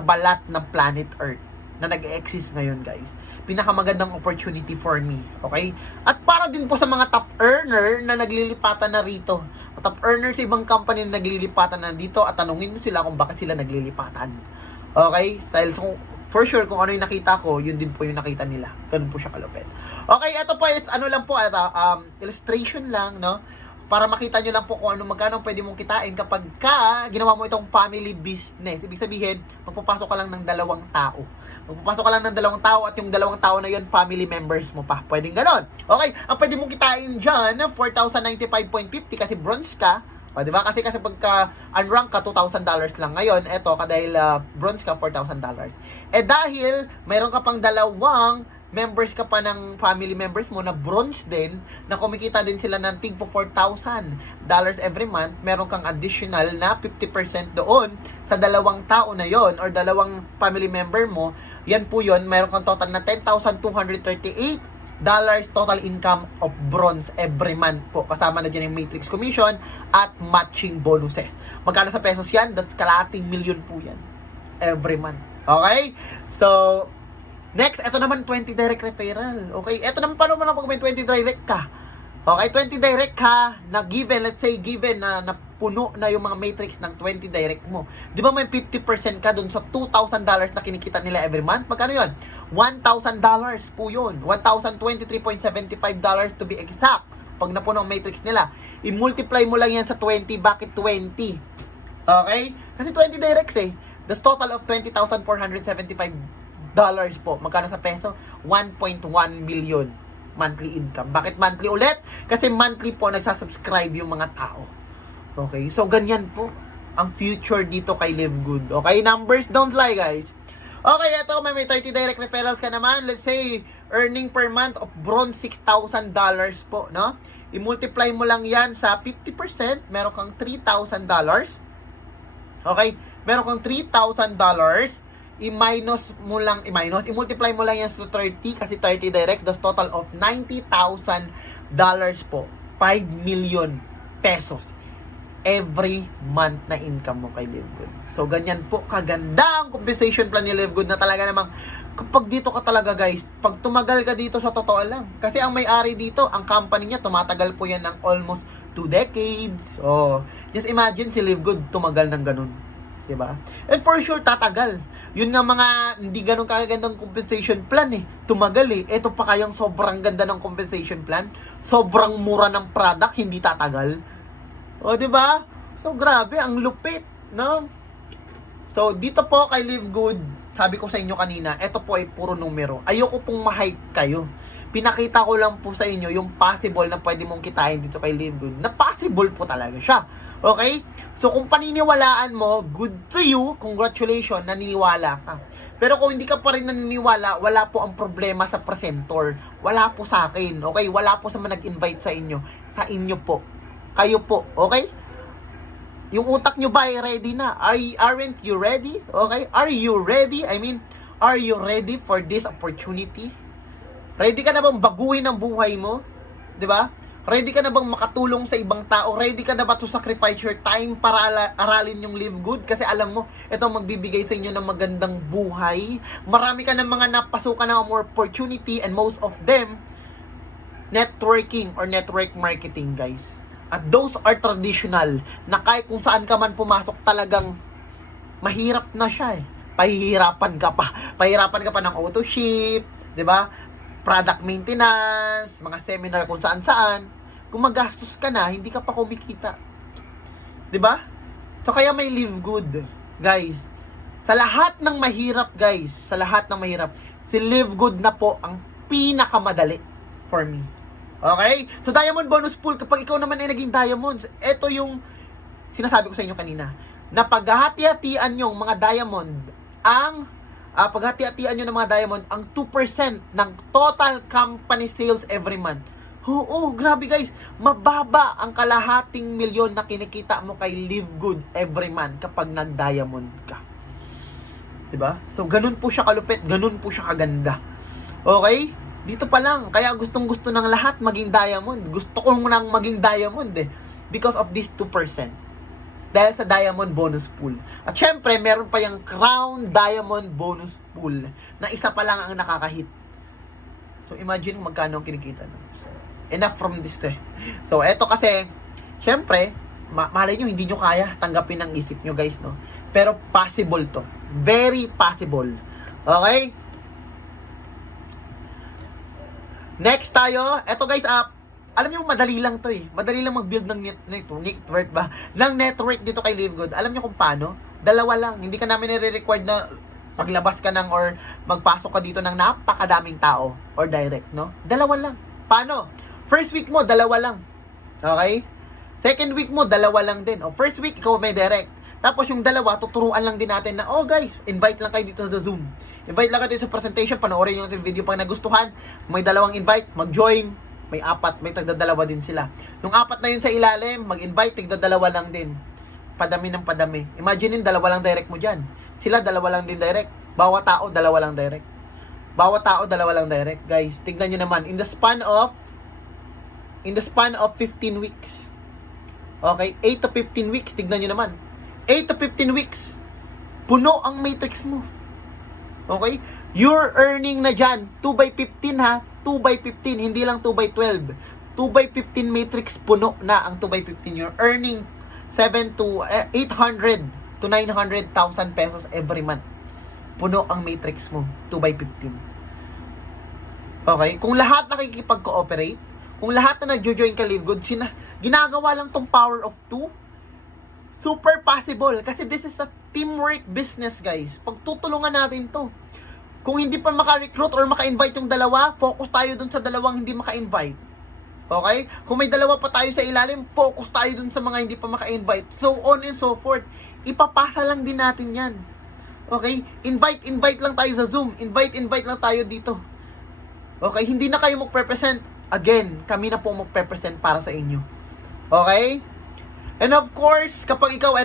balat ng planet Earth na nag-exist ngayon, guys. Pinakamagandang opportunity for me. Okay? At para din po sa mga top earner na naglilipatan na rito. Top earner sa ibang company na naglilipatan na dito at tanungin mo sila kung bakit sila naglilipatan. Okay? Dahil for sure, kung ano yung nakita ko, yun din po yung nakita nila. Ganun po siya kalupit. Okay, ito po, illustration lang, para makita nyo lang po kung magkano pwede mong kitain kapag ginawa mo itong family business. Ibig sabihin, magpapasok ka lang ng 2 tao. Magpapasok ka lang ng 2 tao at yung 2 tao na yun, family members mo pa. Pwedeng ganon. Okay, ang pwede mong kitain dyan, 4,095.50 kasi bronze ka. O, diba? Kasi pagka unrank ka, $2,000 lang. Ngayon, eto, dahil bronze ka, $4,000. Dahil mayroon ka pang 2 members ka pa ng family members mo na bronze din, na kumikita din sila ng tig for $4,000 every month, meron kang additional na 50% doon sa 2 tao na yon or 2 family member mo. Yan po yon, meron kang total na 10,238 total income of bronze every month po. Kasama na dyan yung matrix commission at matching bonuses. Magkano sa pesos yan? That's kalating milyon po yan every month. Okay? So, next, ito naman 20 direct referral. Okay? Ito naman, paano mo lang pag may 20 direct ka? Okay, 20 direct ka na given, let's say given na napuno na yung mga matrix ng 20 direct mo. Di ba may 50% ka dun sa $2,000 na kinikita nila every month? Magkano yun? $1,000 po yun. $1,023.75 to be exact. Pag napuno ang matrix nila. I-multiply mo lang yan sa 20. Bakit 20? Okay? Kasi 20 directs eh. That's total of $20,475 po. Magkano sa peso? 1.1 million monthly income. Bakit monthly ulit? Kasi monthly po nagsasubscribe yung mga tao. Okay? So, ganyan po ang future dito kay Live Good. Okay? Numbers don't lie, guys. Okay, ito may 30 direct referrals ka naman. Let's say, earning per month of bronze $6,000 po, no? I-multiply mo lang yan sa 50%. Meron kang $3,000. Okay? Meron kang $3,000. I-multiply mo lang yan sa 30 kasi 30 direct, that's total of $90,000 po. 5 million pesos every month na income mo kay Live Good. So, ganyan po kaganda ang compensation plan ni Live Good na talaga namang kapag dito ka talaga, guys, pag tumagal ka dito sa totoo lang. Kasi ang may-ari dito, ang company niya, tumatagal po yan ng almost 2 decades. Oh, just imagine si Live Good tumagal ng ganun. Diba? And for sure, tatagal. Yun nga mga hindi ganun kagandang compensation plan eh. Tumagal eh. Ito pa kayang sobrang ganda ng compensation plan. Sobrang mura ng product, hindi tatagal. O, diba? So, grabe. Ang lupit. No? So, dito po kay Live Good, sabi ko sa inyo kanina, ito po ay puro numero. Ayoko pong ma-hype kayo. Pinakita ko lang po sa inyo yung possible na pwede mong kitain dito kay Live Good. Na possible po talaga siya. Okay? So, kung paniniwalaan mo, good to you. Congratulations, naniniwala ka. Pero kung hindi ka pa rin naniniwala, wala po ang problema sa presenter. Wala po sa akin. Okay? Wala po sa mga nag-invite sa inyo. Sa inyo po. Kayo po. Okay? Yung utak nyo ba ay ready na? Aren't you ready? Okay? Are you ready? I mean, are you ready for this opportunity? Ready ka na bang baguhin ang buhay mo? 'Di ba? Ready ka na bang makatulong sa ibang tao? Ready ka na ba to sacrifice your time para aralin yung Live Good? Kasi alam mo, ito magbibigay sa inyo ng magandang buhay. Marami ka ng mga napasukan ng more opportunity and most of them, networking or network marketing, guys. At those are traditional na kahit kung saan ka man pumasok talagang mahirap na siya eh. Pahihirapan ka pa. Pahihirapan ka pa ng auto ship, 'di ba? Product maintenance, mga seminar kung saan-saan. Kung magastos ka na, hindi ka pa kumikita. 'Di ba? So kaya may Live Good, guys. Sa lahat ng mahirap, guys, sa lahat ng mahirap, si Live Good na po ang pinakamadali for me. Okay? So Diamond Bonus Pool, kapag ikaw naman ay naging Diamonds, ito yung sinasabi ko sa inyo kanina. Na paghahati-hatian yung mga Diamond, paghati-hatian nyo ng mga Diamond, ang 2% ng total company sales every month. Oo, grabe guys. Mababa ang kalahating milyon na kinikita mo kay Live Good every month kapag nag-Diamond ka. Diba? So, ganun po siya kalupit. Ganun po siya kaganda. Okay? Dito pa lang. Kaya gustong-gusto ng lahat maging Diamond. Gusto ko nang maging Diamond eh. Because of this 2%. Dahil sa Diamond Bonus Pool. At syempre, meron pa yung Crown Diamond Bonus Pool na isa pa lang ang nakakahit. So, imagine magkano ang kinikita nun. So, enough from this eh. So, eto kasi, syempre, malay nyo, hindi nyo kaya tanggapin ang isip nyo guys, no? Pero possible to. Very possible. Okay? Next tayo. Eto guys, alam niyo madali lang to eh. Madali lang mag-build ng network ba? Ng network dito kay Live Good. Alam niyo kung paano? Dalawa lang. Hindi ka namin nire-required na paglabas ka ng or magpasok ka dito ng napakadaming tao or direct, no? Dalawa lang. Paano? First week mo, dalawa lang. Okay? Second week mo, dalawa lang din. O first week, ikaw may direct. Tapos yung dalawa, tuturuan lang din natin na, oh guys, invite lang kayo dito sa Zoom. Invite lang kayo sa presentation, panoorin nyo natin yung video pag nagustuhan. May dalawang invite, mag-join. May apat, may tagdadalawa din sila. Yung apat na yun sa ilalim, mag-invite, tagdadalawa lang din. Padami ng padami. Imagine yung dalawa lang direct mo dyan. Sila, dalawa lang din direct. Bawat tao, dalawa lang direct. Bawat tao, dalawa lang direct. Guys, tignan nyo naman. In the span of 15 weeks. Okay? 8 to 15 weeks. Tignan nyo naman. 8 to 15 weeks. Puno ang matrix mo. Okay? You're earning na dyan. 2 by 15 ha. 2 by 15. Hindi lang 2 by 12. 2 by 15 matrix. Puno na ang 2 by 15. You're earning 800 to 900,000 pesos every month. Puno ang matrix mo. 2 by 15. Okay? Kung lahat nakikipag-cooperate, kung lahat na nag-join ka Live Good, ginagawa lang tong power of 2, super possible. Kasi this is a teamwork business, guys. Pagtutulungan natin to. Kung hindi pa maka-recruit or maka-invite yung dalawa, focus tayo dun sa dalawang hindi maka-invite. Okay? Kung may dalawa pa tayo sa ilalim, focus tayo dun sa mga hindi pa maka-invite. So on and so forth. Ipapasa lang din natin yan. Okay? Invite lang tayo sa Zoom. Invite lang tayo dito. Okay? Hindi na kayo mag-represent. Again, kami na po mag-represent para sa inyo. Okay? And of course, kapag ikaw,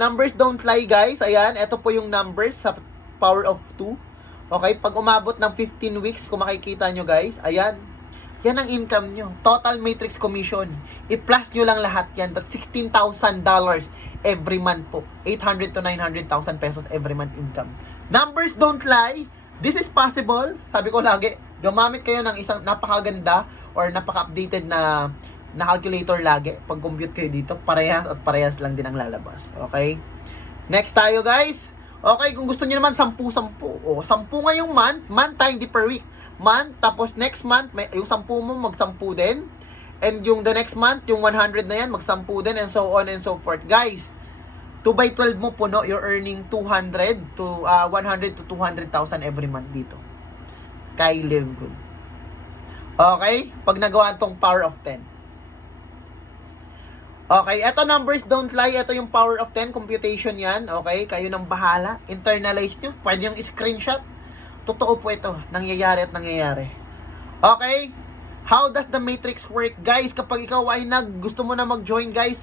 numbers don't lie, guys. Ayan, ito po yung numbers sa power of 2. Okay? Pag umabot ng 15 weeks, kung makikita nyo, guys, ayan. Yan ang income nyo. Total matrix commission. I-plus nyo lang lahat yan. That's $16,000 every month po. 800 to 900,000 pesos every month income. Numbers don't lie. This is possible. Sabi ko lagi, gumamit kayo ng isang napakaganda or napaka-updated na calculator lagi. Pag compute kayo dito, parehas at parehas lang din ang lalabas. Okay? Next tayo, guys. Okay, kung gusto niyo naman 10-10. O, 10 ngayong month tayo, hindi per week. Month, tapos next month, yung 10 mo, mag-10 din. And yung the next month, yung 100 na yan, mag-10 din, and so on and so forth. Guys, 2 by 12 mo puno, you're earning 100 to 200,000 every month dito. Kay Live Good. Okay? Pag nagawa tong power of 10. Okay, eto numbers don't lie. Ito yung power of 10 computation yan. Okay, kayo nang bahala. Internalize nyo. Pwede yung screenshot. Totoo po ito. Nangyayari at nangyayari. Okay? How does the matrix work? Guys, kapag ikaw ay gusto mo na mag-join, guys,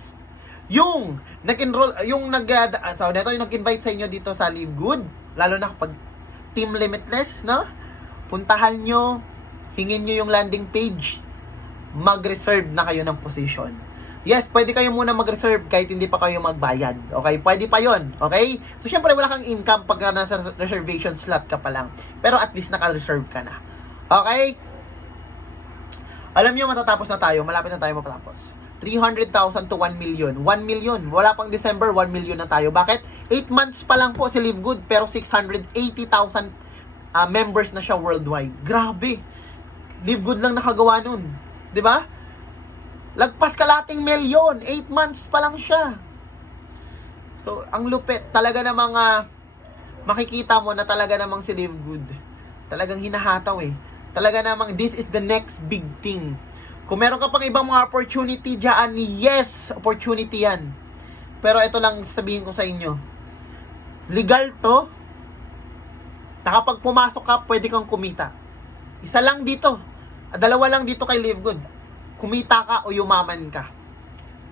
yung nag-enroll, yung nag-invite sa inyo dito sa Live Good, lalo na kapag Team Limitless, no? Puntahan nyo, hingin nyo yung landing page, mag-reserve na kayo ng position. Yes, pwede kayo muna mag-reserve kahit hindi pa kayo magbayad. Okay? Pwede pa yon. Okay? So, syempre, wala kang income pag nasa reservation slot ka pa lang. Pero at least naka-reserve ka na. Okay? Alam nyo, matatapos na tayo. Malapit na tayo matapos. 300,000 to 1 million. 1 million. Wala pang December, 1 million na tayo. Bakit? 8 months pa lang po si Live Good, pero 680,000 members na siya worldwide. Grabe. Live Good lang nakagawa nun. 'Di ba? Lagpas kalating milyon. 8 months pa lang siya. So, ang lupit. Talaga namang makikita mo na talaga namang si Live Good. Talagang hinahataw eh. Talaga namang this is the next big thing. Kung meron ka pang ibang mga opportunity dyan, yes, opportunity yan. Pero ito lang sabihin ko sa inyo. Legal to. Na kapag pumasok ka, pwede kang kumita. Isa lang dito. Dalawa lang dito kay Live Good. Kumita ka o yumaman ka.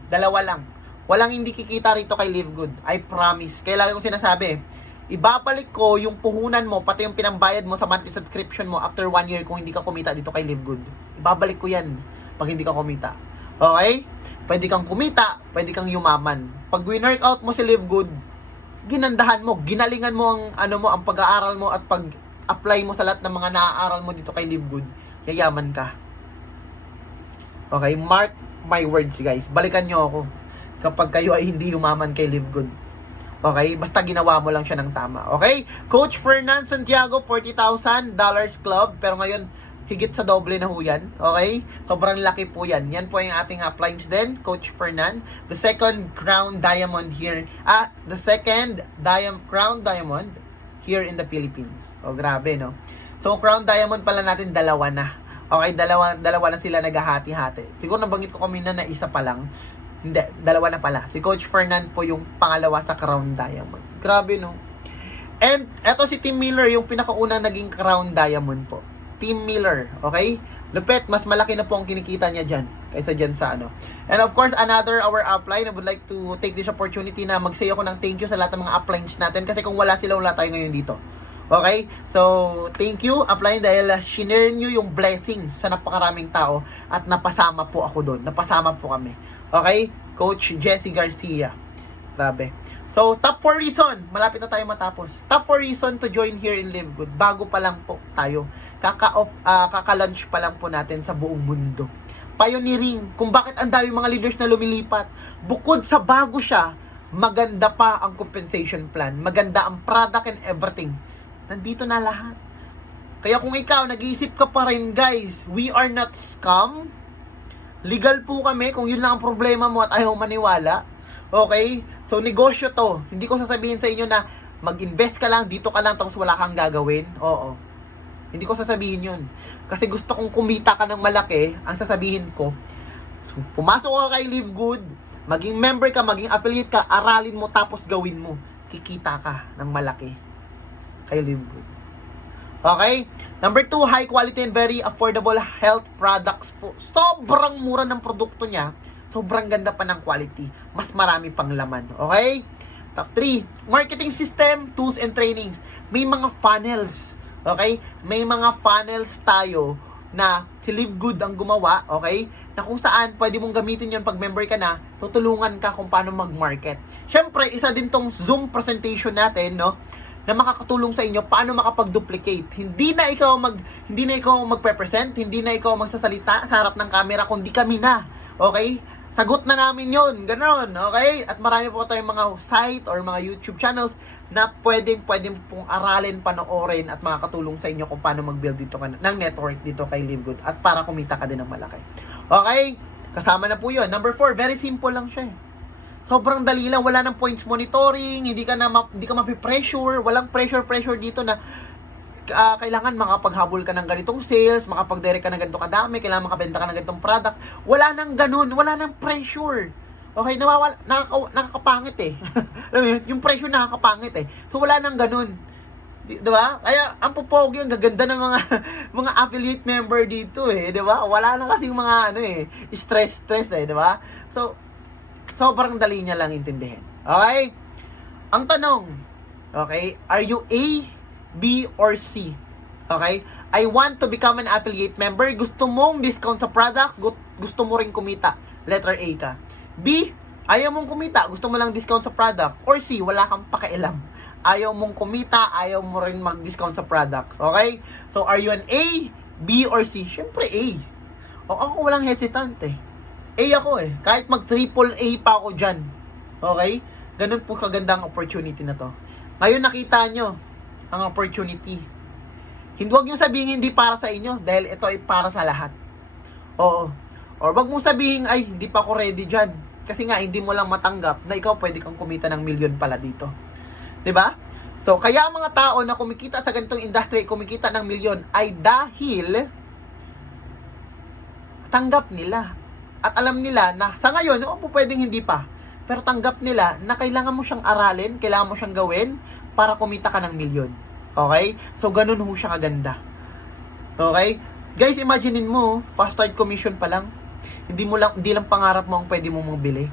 Dalawa lang. Walang hindi kikita rito kay Live Good. I promise. Kaya lagi ko sinasabi, ibabalik ko yung puhunan mo, pati yung pinambayad mo sa monthly subscription mo after 1 year kung hindi ka kumita dito kay Live Good. Ibabalik ko yan pag hindi ka kumita. Okay? Pwede kang kumita, pwede kang yumaman. Pag win-workout mo si Live Good, ginandahan mo, ginalingan mo ang pag-aaral mo at pag-apply mo sa lahat ng mga naaaral mo dito kay Live Good, yayaman ka. Okay, mark my words guys. Balikan nyo ako kapag kayo ay hindi yumaman kay Live Good. Okay, basta ginawa mo lang siya ng tama. Okay, Coach Fernan Santiago, $40,000 club. Pero ngayon, higit sa doble na ho yan. Okay, sobrang laki po yan. Yan po yung ating appliance din, Coach Fernan. The second crown diamond here. The second crown diamond here in the Philippines. So, grabe, no? So, crown diamond pala natin, dalawa na. Okay, dalawa na sila naghahati-hati. Siguro nabanggit ko kanina na isa pa lang. Hindi, dalawa na pala. Si Coach Fernan po yung pangalawa sa Crown Diamond. Grabe, no? And, eto si Tim Miller, yung pinakaunang naging Crown Diamond po. Tim Miller, okay? Lupet, mas malaki na po ang kinikita niya dyan. Kaysa dyan sa ano. And of course, another our upline. I would like to take this opportunity na mag-say ako ng thank you sa lahat ng mga uplines natin. Kasi kung wala sila, wala tayo ngayon dito. Okay? So, thank you. Apply dahil shinare nyo yung blessings sa napakaraming tao at napasama po ako doon. Napasama po kami. Okay? Coach Jesse Garcia. Grabe. So, top 4 reason. Malapit na tayo matapos. Top 4 reason to join here in Live Good. Bago pa lang po tayo. Kaka-launch pa lang po natin sa buong mundo. Pioneering. Kung bakit ang dami mga leaders na lumilipat. Bukod sa bago siya, maganda pa ang compensation plan. Maganda ang product and everything. Nandito na lahat. Kaya kung ikaw, nag-iisip ka pa rin, guys, we are not scam. Legal po kami kung yun lang ang problema mo at ayaw maniwala. Okay? So, negosyo to. Hindi ko sasabihin sa inyo na mag-invest ka lang, dito ka lang, tapos wala kang gagawin. Oo. Hindi ko sasabihin yun. Kasi gusto kong kumita ka ng malaki, ang sasabihin ko, so, pumasok ka kay Live Good, maging member ka, maging affiliate ka, aralin mo, tapos gawin mo. Kikita ka ng malaki kay Live Good. Okay? Number 2, high quality and very affordable health products po. Sobrang mura ng produkto niya. Sobrang ganda pa ng quality. Mas marami pang laman. Okay? Top 3, marketing system, tools and trainings. May mga funnels. Okay? May mga funnels tayo na si Live Good ang gumawa. Okay? Na kung saan pwede mong gamitin yon pag member ka na, tutulungan ka kung paano mag-market. Syempre, isa din tong Zoom presentation natin, no? Na makakatulong sa inyo paano makapag-duplicate. Hindi na ikaw magpe-present, hindi na ikaw magsasalita sa harap ng camera, kundi kami na. Okay? Sagot na namin 'yon. Ganoon, okay? At marami po tayong mga site or mga YouTube channels na pwedeng pong aralin, panoorin at makakatulong sa inyo kung paano mag-build dito ng network dito kay Live Good at para kumita ka din ng malaki. Okay? Kasama na po 'yon. Number 4, very simple lang siya. Sobrang dali lang, wala nang points monitoring, hindi ka mapi-pressure, walang pressure dito na kailangan makapaghabol ka ng ganitong sales, makapag-direct ka ng ganito kadami, kailangan makabenta ka ng ganitong product. Wala nang ganun, wala nang pressure. Okay, nakakapangit eh. Yung pressure nakakapangit eh. So wala nang ganun. Diba? Kaya ang pupogi, ang gaganda ng mga mga affiliate member dito eh, 'di ba? Wala na kasing mga stress eh, 'di ba? So sobrang dali niya lang intindihin. Okay? Ang tanong, okay, are you A, B, or C? Okay? I want to become an affiliate member. Gusto mong discount sa products, gusto mo rin kumita. Letter A ka. B, ayaw mong kumita, gusto mo lang discount sa product. Or C, wala kang pakialam. Ayaw mong kumita, ayaw mo rin mag-discount sa products. Okay? So, are you an A, B, or C? Siyempre A. O, ako walang hesitant eh. A ako eh. Kahit mag-triple A pa ako dyan. Okay? Ganun po kagandang opportunity na to. Ngayon nakita nyo ang opportunity. Huwag nyo sabihin hindi para sa inyo dahil ito ay para sa lahat. Oo. Or wag mong sabihin ay hindi pa ako ready dyan. Kasi nga hindi mo lang matanggap na ikaw pwede kang kumita ng milyon pala dito. 'Di ba? So kaya ang mga tao na kumikita sa ganitong industry, kumikita ng milyon ay dahil tanggap nila. At alam nila na sa ngayon, pwedeng hindi pa. Pero tanggap nila na kailangan mo siyang aralin, kailangan mo siyang gawin para kumita ka ng milyon. Okay? So, ganun ho siya kaganda. Okay? Guys, imaginein mo, fast start commission pa lang. Hindi lang pangarap mo ang pwede mo mabili.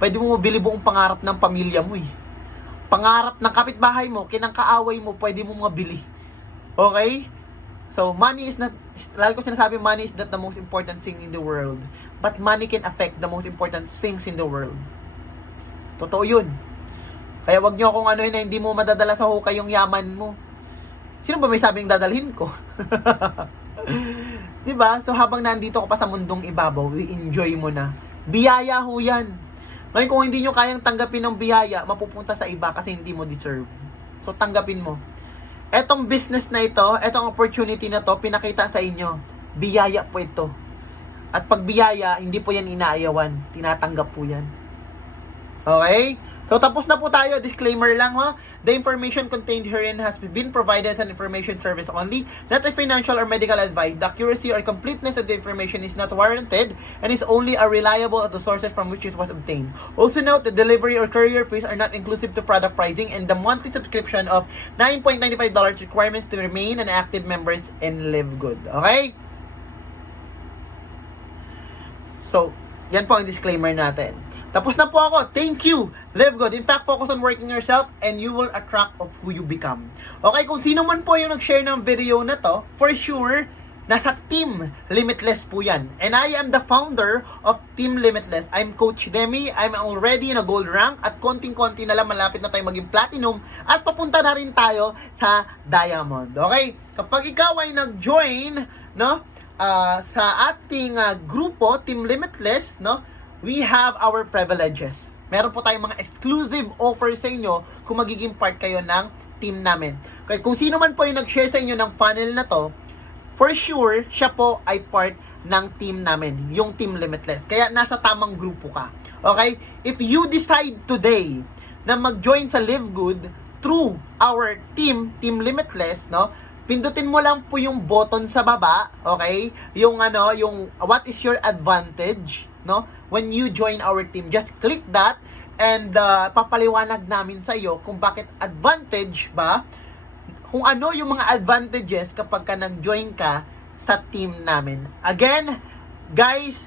Pwede mo mabili buong pangarap ng pamilya mo eh. Pangarap ng kapitbahay mo, kinangkaaway mo, pwede mo mabili. Okay? So, money is not, lalo ko sinasabi, money is not the most important thing in the world. But money can affect the most important things in the world. Totoo yun. Kaya wag nyo akong na hindi mo madadala sa hukay yung yaman mo. Sino ba may sabing dadalhin ko? Diba? So, habang nandito ko pa sa mundong ibabaw, i-enjoy mo na. Biyaya ho yan. Ngayon, kung hindi nyo kayang tanggapin ng biyaya, mapupunta sa iba kasi hindi mo deserve. So, tanggapin mo. Etong business na ito, etong opportunity na to, pinakita sa inyo. Biyaya po ito. At pag biyaya, hindi po yan inaayawan. Tinatanggap po yan. Okay? So, tapos na po tayo. Disclaimer lang, ha? The information contained herein has been provided as an information service only, not a financial or medical advice. The accuracy or completeness of the information is not warranted and is only a reliable of the sources from which it was obtained. Also note, the delivery or courier fees are not inclusive to product pricing and the monthly subscription of $9.95 requirements to remain an active member and Live Good. Okay? So, yan po ang disclaimer natin. Tapos na po ako. Thank you. Live good. In fact, focus on working yourself and you will attract of who you become. Okay, kung sino man po yung nag-share ng video na to, for sure, nasa Team Limitless po yan. And I am the founder of Team Limitless. I'm Coach Demi. I'm already in a gold rank at konting-konti na lang malapit na tayo maging platinum at papunta na rin tayo sa diamond. Okay? Kapag ikaw ay nag-join, no, sa ating grupo, Team Limitless, no, we have our privileges. Meron po tayong mga exclusive offers sa inyo kung magiging part kayo ng team namin. Okay, kung sino man po yung nag-share sa inyo ng funnel na to, for sure, siya po ay part ng team namin, yung Team Limitless. Kaya nasa tamang grupo ka. Okay? If you decide today na mag-join sa Live Good through our Team Limitless, no? Pindutin mo lang po yung button sa baba, okay? Yung what is your advantage, no? When you join our team, just click that and papaliwanag namin sa iyo kung bakit advantage ba, kung ano yung mga advantages kapag ka nag-join ka sa team namin. Again, guys,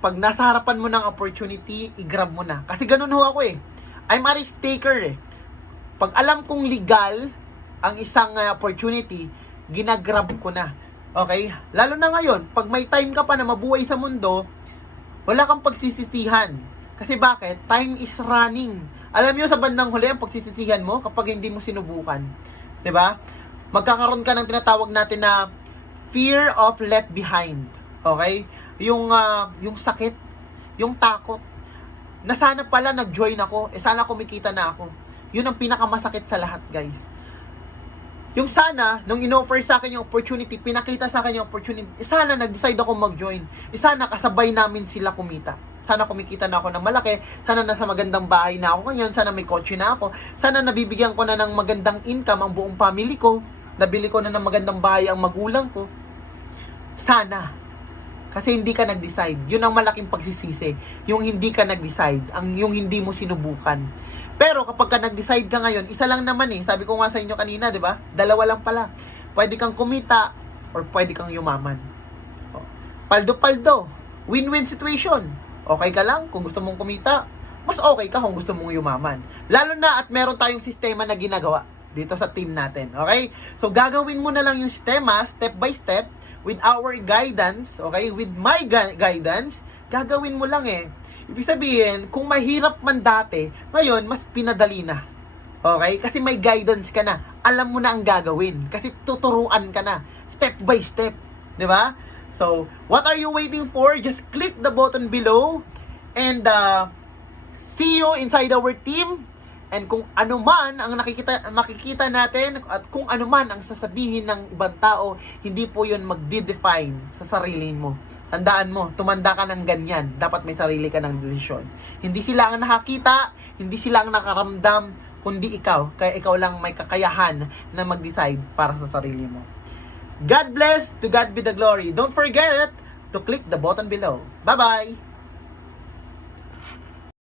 pag nasa harapan mo ng opportunity, i-grab mo na. Kasi ganun ho ako eh. I'm a risk taker eh. Pag alam kong legal ang isang opportunity, ginagrab ko na. Okay? Lalo na ngayon, pag may time ka pa na mabuhay sa mundo, wala kang pagsisisihan. Kasi bakit? Time is running. Alam niyo sa bandang huli ang pagsisisihan mo kapag hindi mo sinubukan. 'Di ba? Magkakaroon ka ng tinatawag natin na fear of left behind. Okay? Yung sakit, yung takot. Na sana pala nag-join ako, sana kumikita na ako. Yun ang pinakamasakit sa lahat, guys. Yung sana, nung in-offer sa akin yung opportunity, pinakita sa akin yung opportunity, sana nag-decide ako mag-join. Sana kasabay namin sila kumita. Sana kumikita na ako ng malaki. Sana nasa magandang bahay na ako ngayon. Sana may kotse na ako. Sana nabibigyan ko na ng magandang income ang buong family ko. Nabili ko na ng magandang bahay ang magulang ko. Sana. Kasi hindi ka nag-decide. Yun ang malaking pagsisisi. Yung hindi ka nag-decide. Yung hindi mo sinubukan. Pero kapag ka nag-decide ka ngayon, isa lang naman eh. Sabi ko nga sa inyo kanina, di ba? Dalawa lang pala. Pwede kang kumita or pwede kang yumaman. Paldo-paldo. Win-win situation. Okay ka lang kung gusto mong kumita. Mas okay ka kung gusto mong yumaman. Lalo na at meron tayong sistema na ginagawa dito sa team natin. Okay? So gagawin mo na lang yung sistema step by step with our guidance. Okay? With my guidance. Gagawin mo lang eh. Ibig sabihin, kung mahirap man dati, ngayon, mas pinadali na. Okay? Kasi may guidance ka na. Alam mo na ang gagawin. Kasi tuturuan ka na. Step by step. Di ba? So, what are you waiting for? Just click the button below. And, see you inside our team. And kung ano man ang makikita natin, at kung ano man ang sasabihin ng ibang tao, hindi po yun magde-define sa sarili mo. Tandaan mo, tumanda ka ng ganyan. Dapat may sarili ka ng desisyon. Hindi sila ang nakakita, hindi sila ang nakaramdam, kundi ikaw. Kaya ikaw lang may kakayahan na mag-decide para sa sarili mo. God bless, to God be the glory. Don't forget to click the button below. Bye-bye!